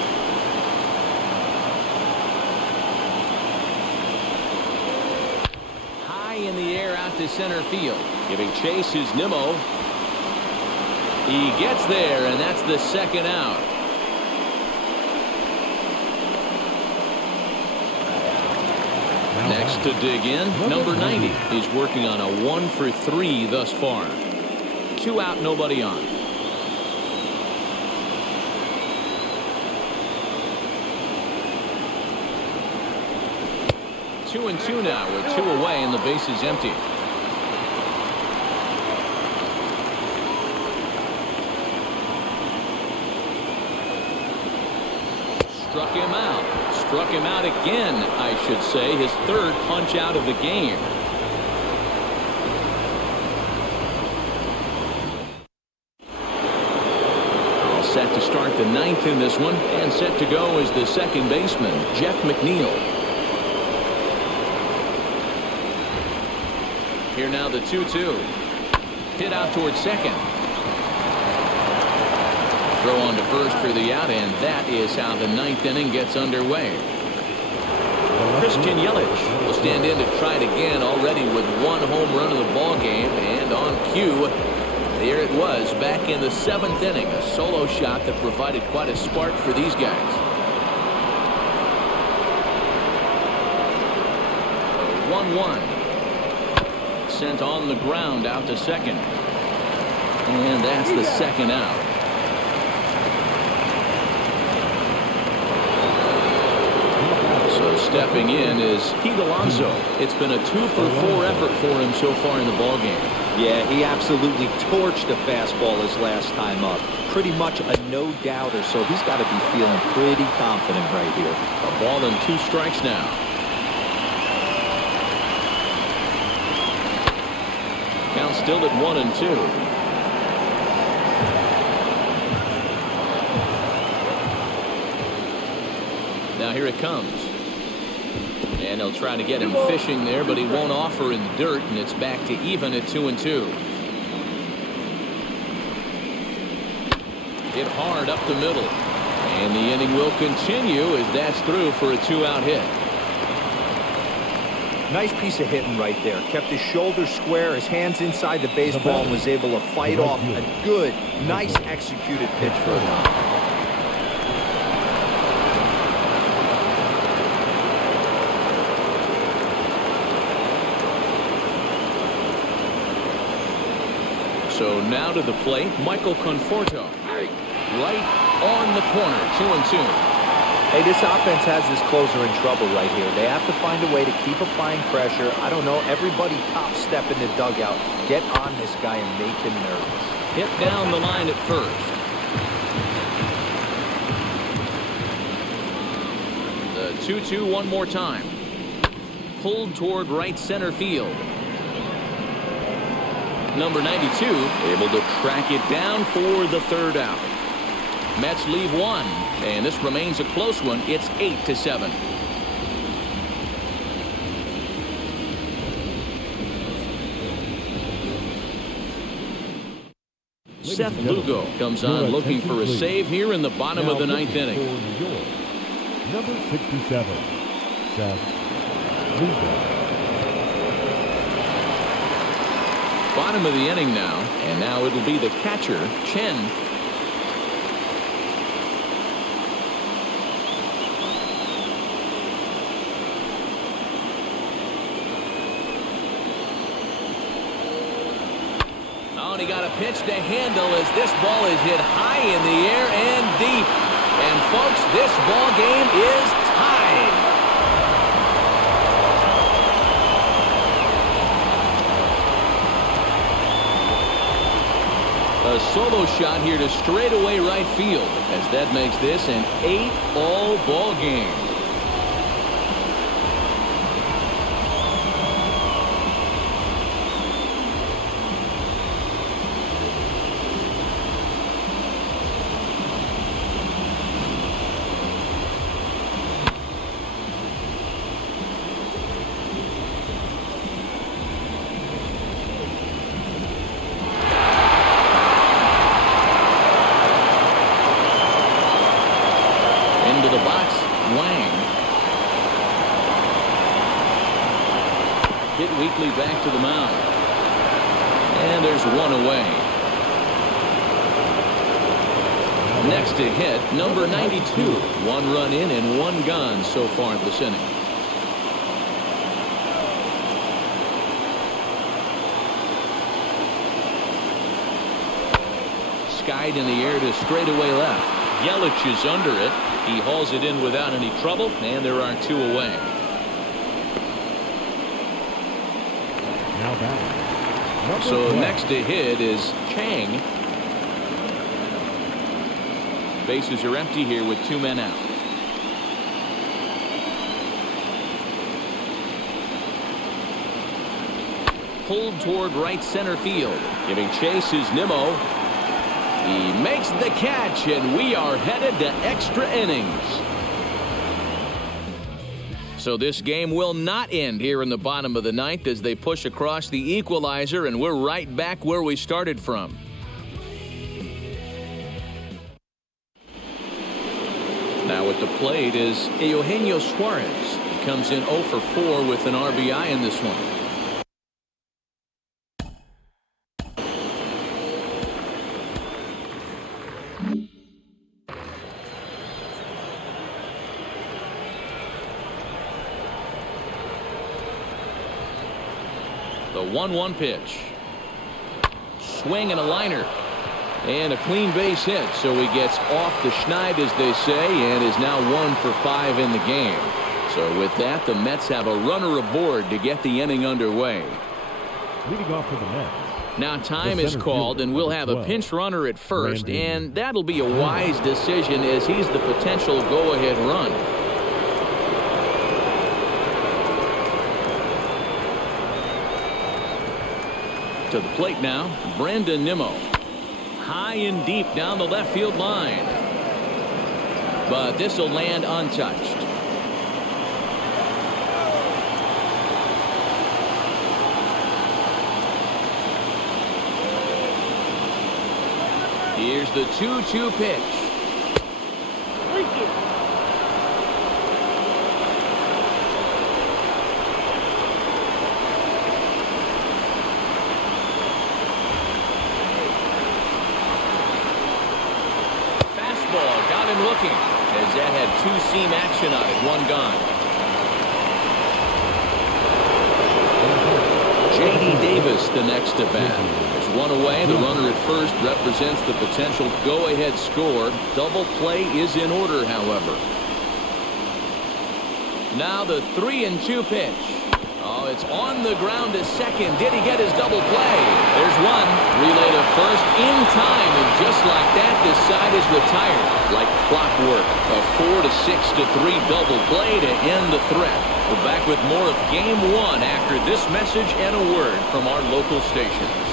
In the air out to center field. Giving chase is Nimmo. He gets there, and that's the 2nd out. Next to dig in, number 90. He's working on a 1 for 3 thus far. 2 out, nobody on. Two and 2 now with 2 away and the base is empty. Struck him out. Struck him out again, I should say. His 3rd punch out of the game. All set to start the 9th in this one, and set to go is the 2nd baseman, Jeff McNeil. Here now the 2-2. Hit out towards 2nd. Throw on to first for the out, and that is how the 9th inning gets underway. Christian Yelich will stand in to try it again, already with 1 home run of the ball game, and on cue, there it was back in the 7th inning, a solo shot that provided quite a spark for these guys. 1-1. Sent on the ground out to 2nd, and that's the 2nd out. So stepping in is Pete Alonso. It's been a 2 for 4 effort for him so far in the ballgame. Yeah, he absolutely torched the fastball his last time up. Pretty much a no-doubter, so he's got to be feeling pretty confident right here. A ball and 2 strikes now. Count still at 1-2. Now here it comes. And they'll try to get him fishing there, but he won't offer in the dirt, and it's back to even at 2-2. Hit hard up the middle. And the inning will continue as that's through for a 2-out hit. Nice piece of hitting right there. Kept his shoulders square, his hands inside the baseball, and was able to fight off a good, nice executed pitch for a knock. So now to the plate, Michael Conforto. Right on the corner, 2-2. Hey, this offense has this closer in trouble right here. They have to find a way to keep applying pressure. I don't know, everybody top step in the dugout. Get on this guy and make him nervous. Hit down the line at first. The 2-2 one more time. Pulled toward right center field. Number 92 able to track it down for the third out. Mets leave one, and this remains a close one. It's 8-7. Seth Lugo comes on looking for a save here in the bottom of the ninth inning. Number 67, Seth Lugo. Bottom of the inning now, and now it'll be the catcher, Chen. He got a pitch to handle as this ball is hit high in the air and deep. And folks, this ball game is tied. A solo shot here to straightaway right field as that makes this an 8-all ball game. Weekly back to the mound. And there's one away. Next to hit, number 92. 1 run in and 1 gone so far this inning. Skied in the air to straightaway left. Yelich is under it. He hauls it in without any trouble, and there are 2 away. So next to hit is Chang. Bases are empty here with 2 men out. Pulled toward right center field. Giving chase is Nimmo. He makes the catch, and we are headed to extra innings. So this game will not end here in the bottom of the ninth as they push across the equalizer, and we're right back where we started from. Now at the plate is Eugenio Suarez. He comes in 0 for 4 with an RBI in this one. The 1-1 pitch. Swing and a liner. And a clean base hit, so he gets off the schneid, as they say, and is now 1 for 5 in the game. So with that, the Mets have a runner aboard to get the inning underway. Leading off for the Mets. Now time is called, and we'll have a pinch runner at first, and that'll be a wise decision as he's the potential go-ahead run. To the plate now, Brandon Nimmo. High and deep down the left field line. But this will land untouched. Here's the 2-2 pitch. Looking as that had 2-seam action on it. 1 gone. J.D. Davis the next to bat. There's 1 away. The runner at first represents the potential go-ahead score. Double play is in order, however. Now the 3-2 pitch. Oh, it's on the ground to second. Did he get his double play? There's one. Relay to first in time, and just like that, this side is retired. Like clockwork, a 4-6-3 double play to end the threat. We're back with more of Game 1 after this message and a word from our local stations.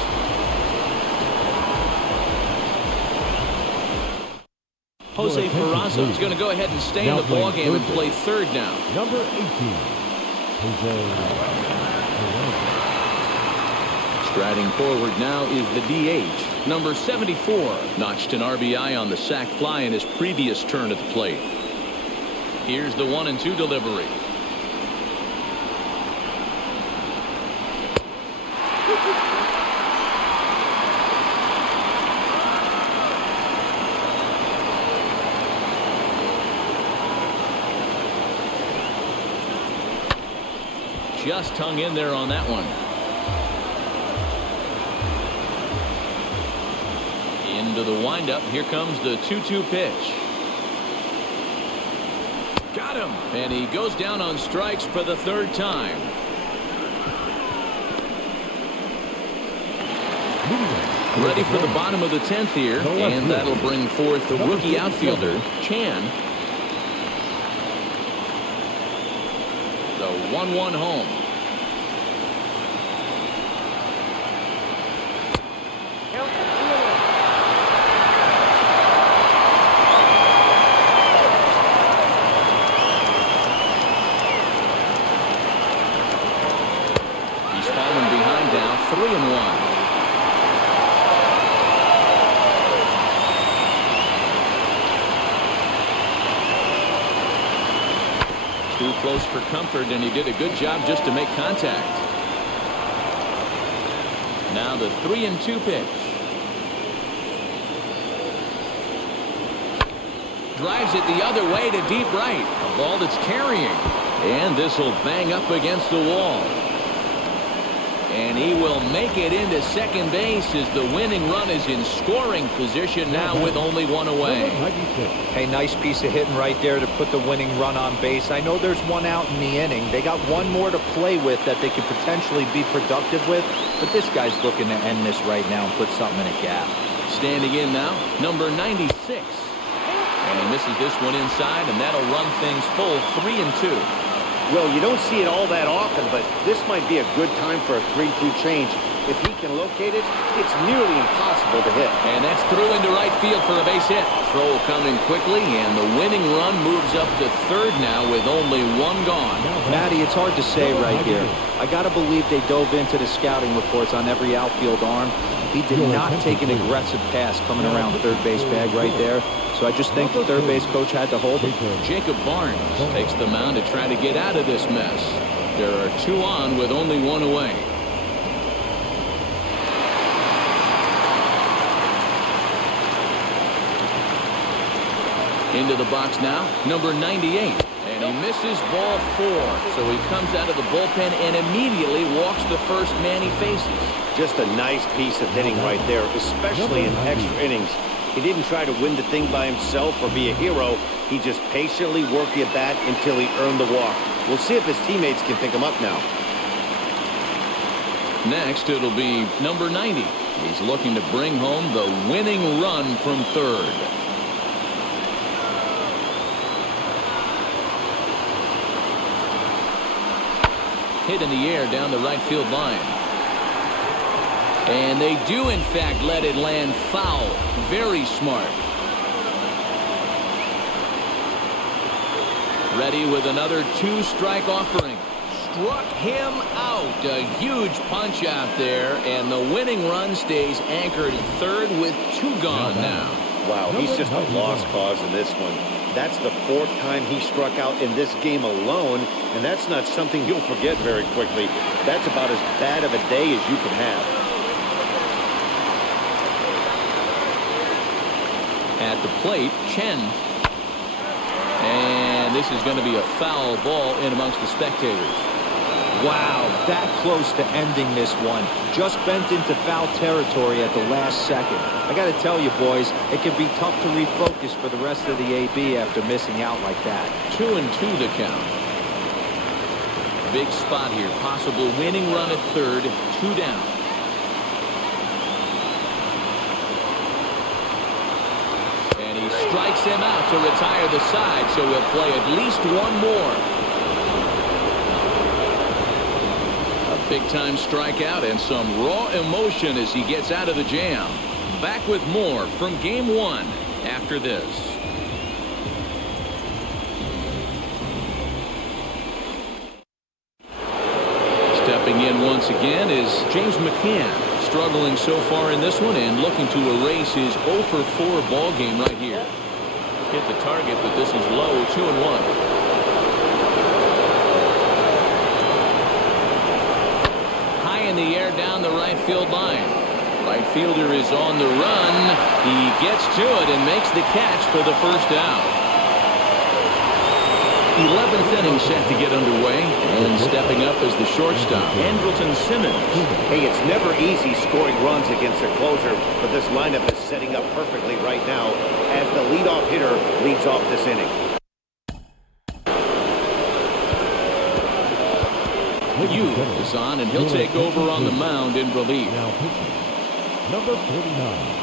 Jose Peraza is going to go ahead and stay in the ballgame and play third now. Number 18. Striding forward now is the DH. Number 74 notched an RBI on the sac fly in his previous turn at the plate. Here's the 1-2 delivery. Just hung in there on that one. Into the windup. Here comes the 2-2 pitch. Got him. And he goes down on strikes for the third time. Ready for the bottom of the 10th here. And that'll bring forth the rookie outfielder, Chan. The 1-1 home. He's fallen behind now, 3-1. Too close for comfort, and he did a good job just to make contact. Now the 3-2 pitch. Drives it the other way to deep right. A ball that's carrying. And this will bang up against the wall. And he will make it into second base as the winning run is in scoring position now with only one away. Hey, nice piece of hitting right there to put the winning run on base. I know there's one out in the inning. They got one more to play with that they could potentially be productive with. But this guy's looking to end this right now and put something in a gap. Standing in now, number 96. And he misses this one inside, and that'll run things full 3-2. Well, you don't see it all that often, but this might be a good time for a 3-2 change. If he can locate it, it's nearly impossible to hit. And that's through into right field for a base hit. Throw coming quickly, and the winning run moves up to third now with only one gone. Matty, it's hard to say right here. I got to believe they dove into the scouting reports on every outfield arm. He did not take an aggressive pass coming around third base bag right there. So I just think the third base coach had to hold him. Jacob Barnes takes the mound to try to get out of this mess. There are two on with only one away. Into the box now, number 98. And he misses ball 4. So he comes out of the bullpen and immediately walks the first man he faces. Just a nice piece of hitting right there, especially in extra innings. He didn't try to win the thing by himself or be a hero. He just patiently worked the at-bat until he earned the walk. We'll see if his teammates can pick him up now. Next, it'll be number 90. He's looking to bring home the winning run from third. Hit in the air down the right field line. And they do, in fact, let it land foul. Very smart. Ready with another 2-strike offering. Struck him out. A huge punch out there, and the winning run stays anchored at third with 2 gone now. Wow, he's just a lost cause in this one. That's the 4th time he struck out in this game alone, and that's not something you'll forget very quickly. That's about as bad of a day as you can have. At the plate, Chen. And this is going to be a foul ball in amongst the spectators. Wow, that close to ending this one. Just bent into foul territory at the last second. I got to tell you, boys, it can be tough to refocus for the rest of the AB after missing out like that. 2-2 to count. Big spot here. Possible winning run at third. 2 down. And he strikes him out to retire the side, so he'll play at least one more. A big-time strikeout and some raw emotion as he gets out of the jam. Back with more from Game 1 after this. Stepping in once again is James McCann, struggling so far in this one and looking to erase his 0 for 4 ball game right here. Hit the target, but this is low. 2-1. High in the air down the right field line. Right fielder is on the run. He gets to it and makes the catch for the first out. 11th inning set to get underway, and stepping up as the shortstop, Andrelton Simmons. Hey, it's never easy scoring runs against a closer, but this lineup is setting up perfectly right now as the leadoff hitter leads off this inning. Yu is on, and he'll take over on the mound in relief. Now pitching, number 49.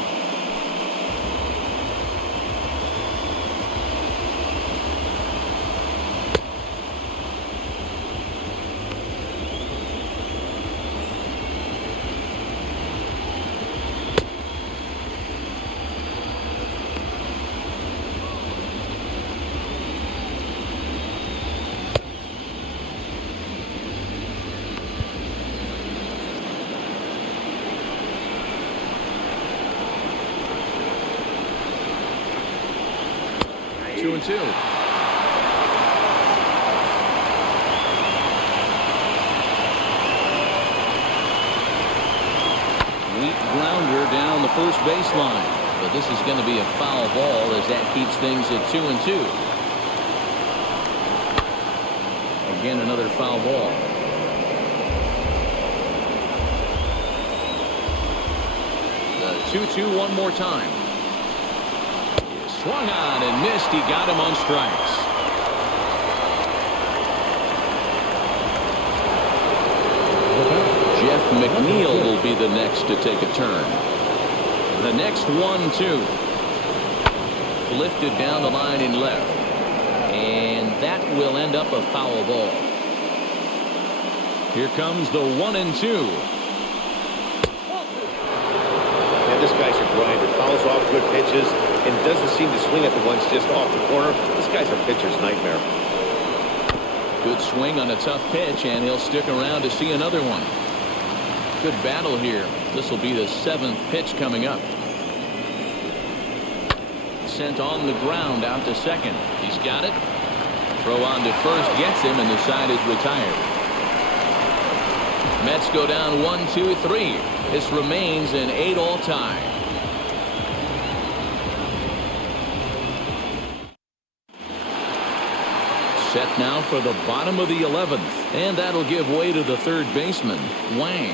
Two. Weak grounder down the first baseline, but this is going to be a foul ball as that keeps things at 2-2. Again, another foul ball. The 2-2 one more time. Swung on and missed. He got him on strikes. Jeff McNeil will be the next to take a turn. The next 1-2. Lifted down the line in left. And that will end up a foul ball. Here comes the 1-2. Yeah, this guy's a grinder. Fouls off good pitches and doesn't seem to swing at the ones just off the corner. This guy's a pitcher's nightmare. Good swing on a tough pitch, and he'll stick around to see another one. Good battle here. This will be the 7th pitch coming up. Sent on the ground out to second. He's got it. Throw on to first gets him, and the side is retired. Mets go down 1-2-3. This remains an 8-all tie. Set now for the bottom of the 11th, and that'll give way to the third baseman, Wang.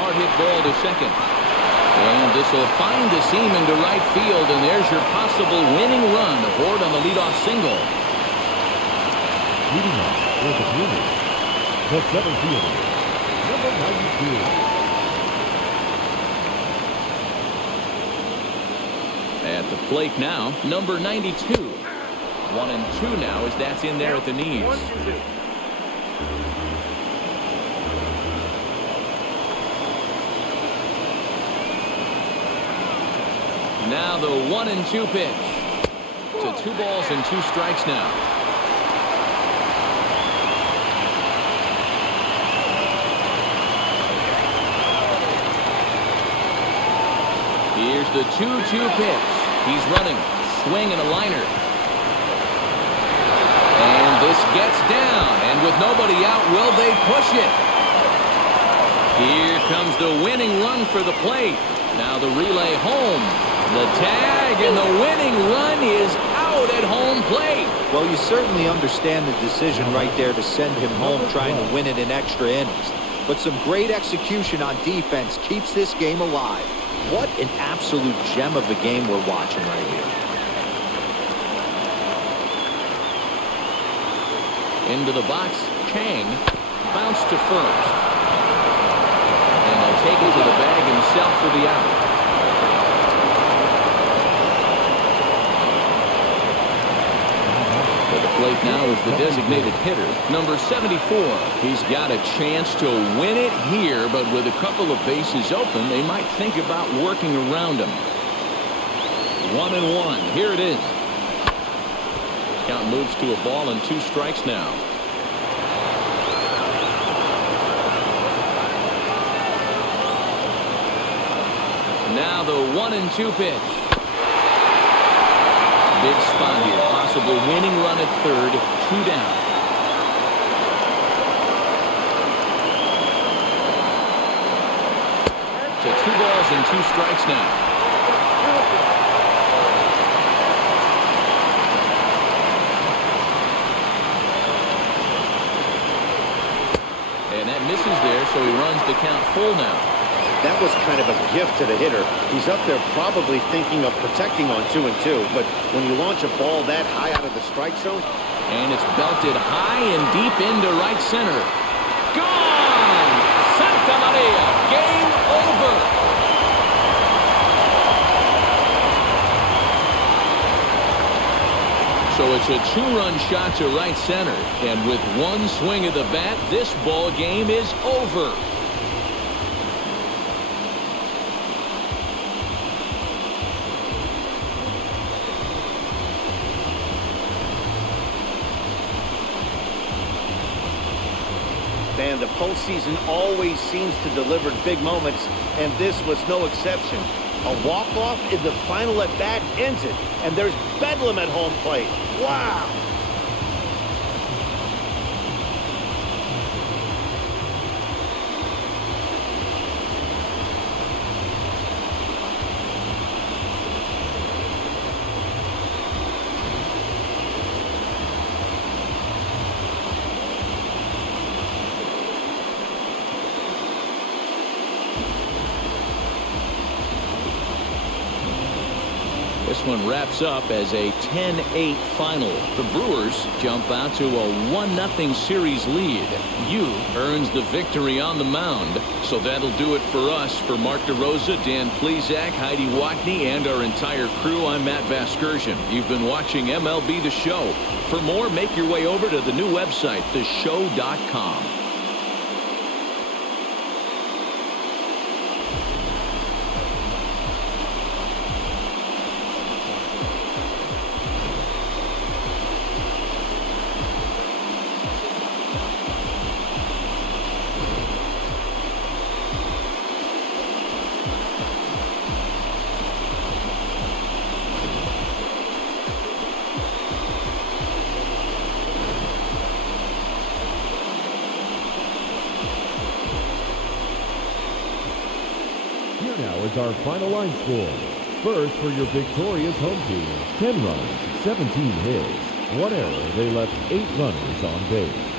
Hard hit ball to second. And this will find the seam into right field, and there's your possible winning run aboard on the leadoff single. Leading off for the Brewers, the 7th fielder, number 92. At the plate now, number 92. 1-2 now as that's in there at the knees. 1-2. Now the 1-2 pitch. To 2 balls and 2 strikes now. Here's the 2-2 pitch. He's running. Swing and a liner. And this gets down. And with nobody out, will they push it? Here comes the winning run for the plate. Now the relay home. The tag, and the winning run is out at home plate. Well, you certainly understand the decision right there to send him home trying to win it in extra innings. But some great execution on defense keeps this game alive. What an absolute gem of a game we're watching right here. Into the box, Chang bounced to first. And they'll take it to the bag himself for the out. To the plate now is the designated hitter, number 74. He's got a chance to win it here, but with a couple of bases open, they might think about working around him. 1-1. Here it is. Count moves to a ball and 2 strikes now. Now the 1-2 pitch. Big spot here. Possible winning run at third. 2 down. So 2 balls and 2 strikes now. And that misses there, so he runs the count full now. That was kind of a gift to the hitter. He's up there probably thinking of protecting on 2-2, but when you launch a ball that high out of the strike zone. And it's belted high and deep into right center. Gone! Santa Maria! Game over! So it's a 2-run shot to right center. And with 1 swing of the bat, this ball game is over. Man, the postseason always seems to deliver big moments, and this was no exception. A walk-off in the final at-bat ends it, and there's bedlam at home plate. Wow! This one wraps up as a 10-8 final. The Brewers jump out to a 1-0 series lead. Yu earns the victory on the mound. So that'll do it for us. For Mark DeRosa, Dan Plesac, Heidi Watney, and our entire crew, I'm Matt Vasgersian. You've been watching MLB The Show. For more, make your way over to the new website, theshow.com. Here now is our final line score. First, for your victorious home team, 10 runs, 17 hits. 1 error, they left 8 runners on base.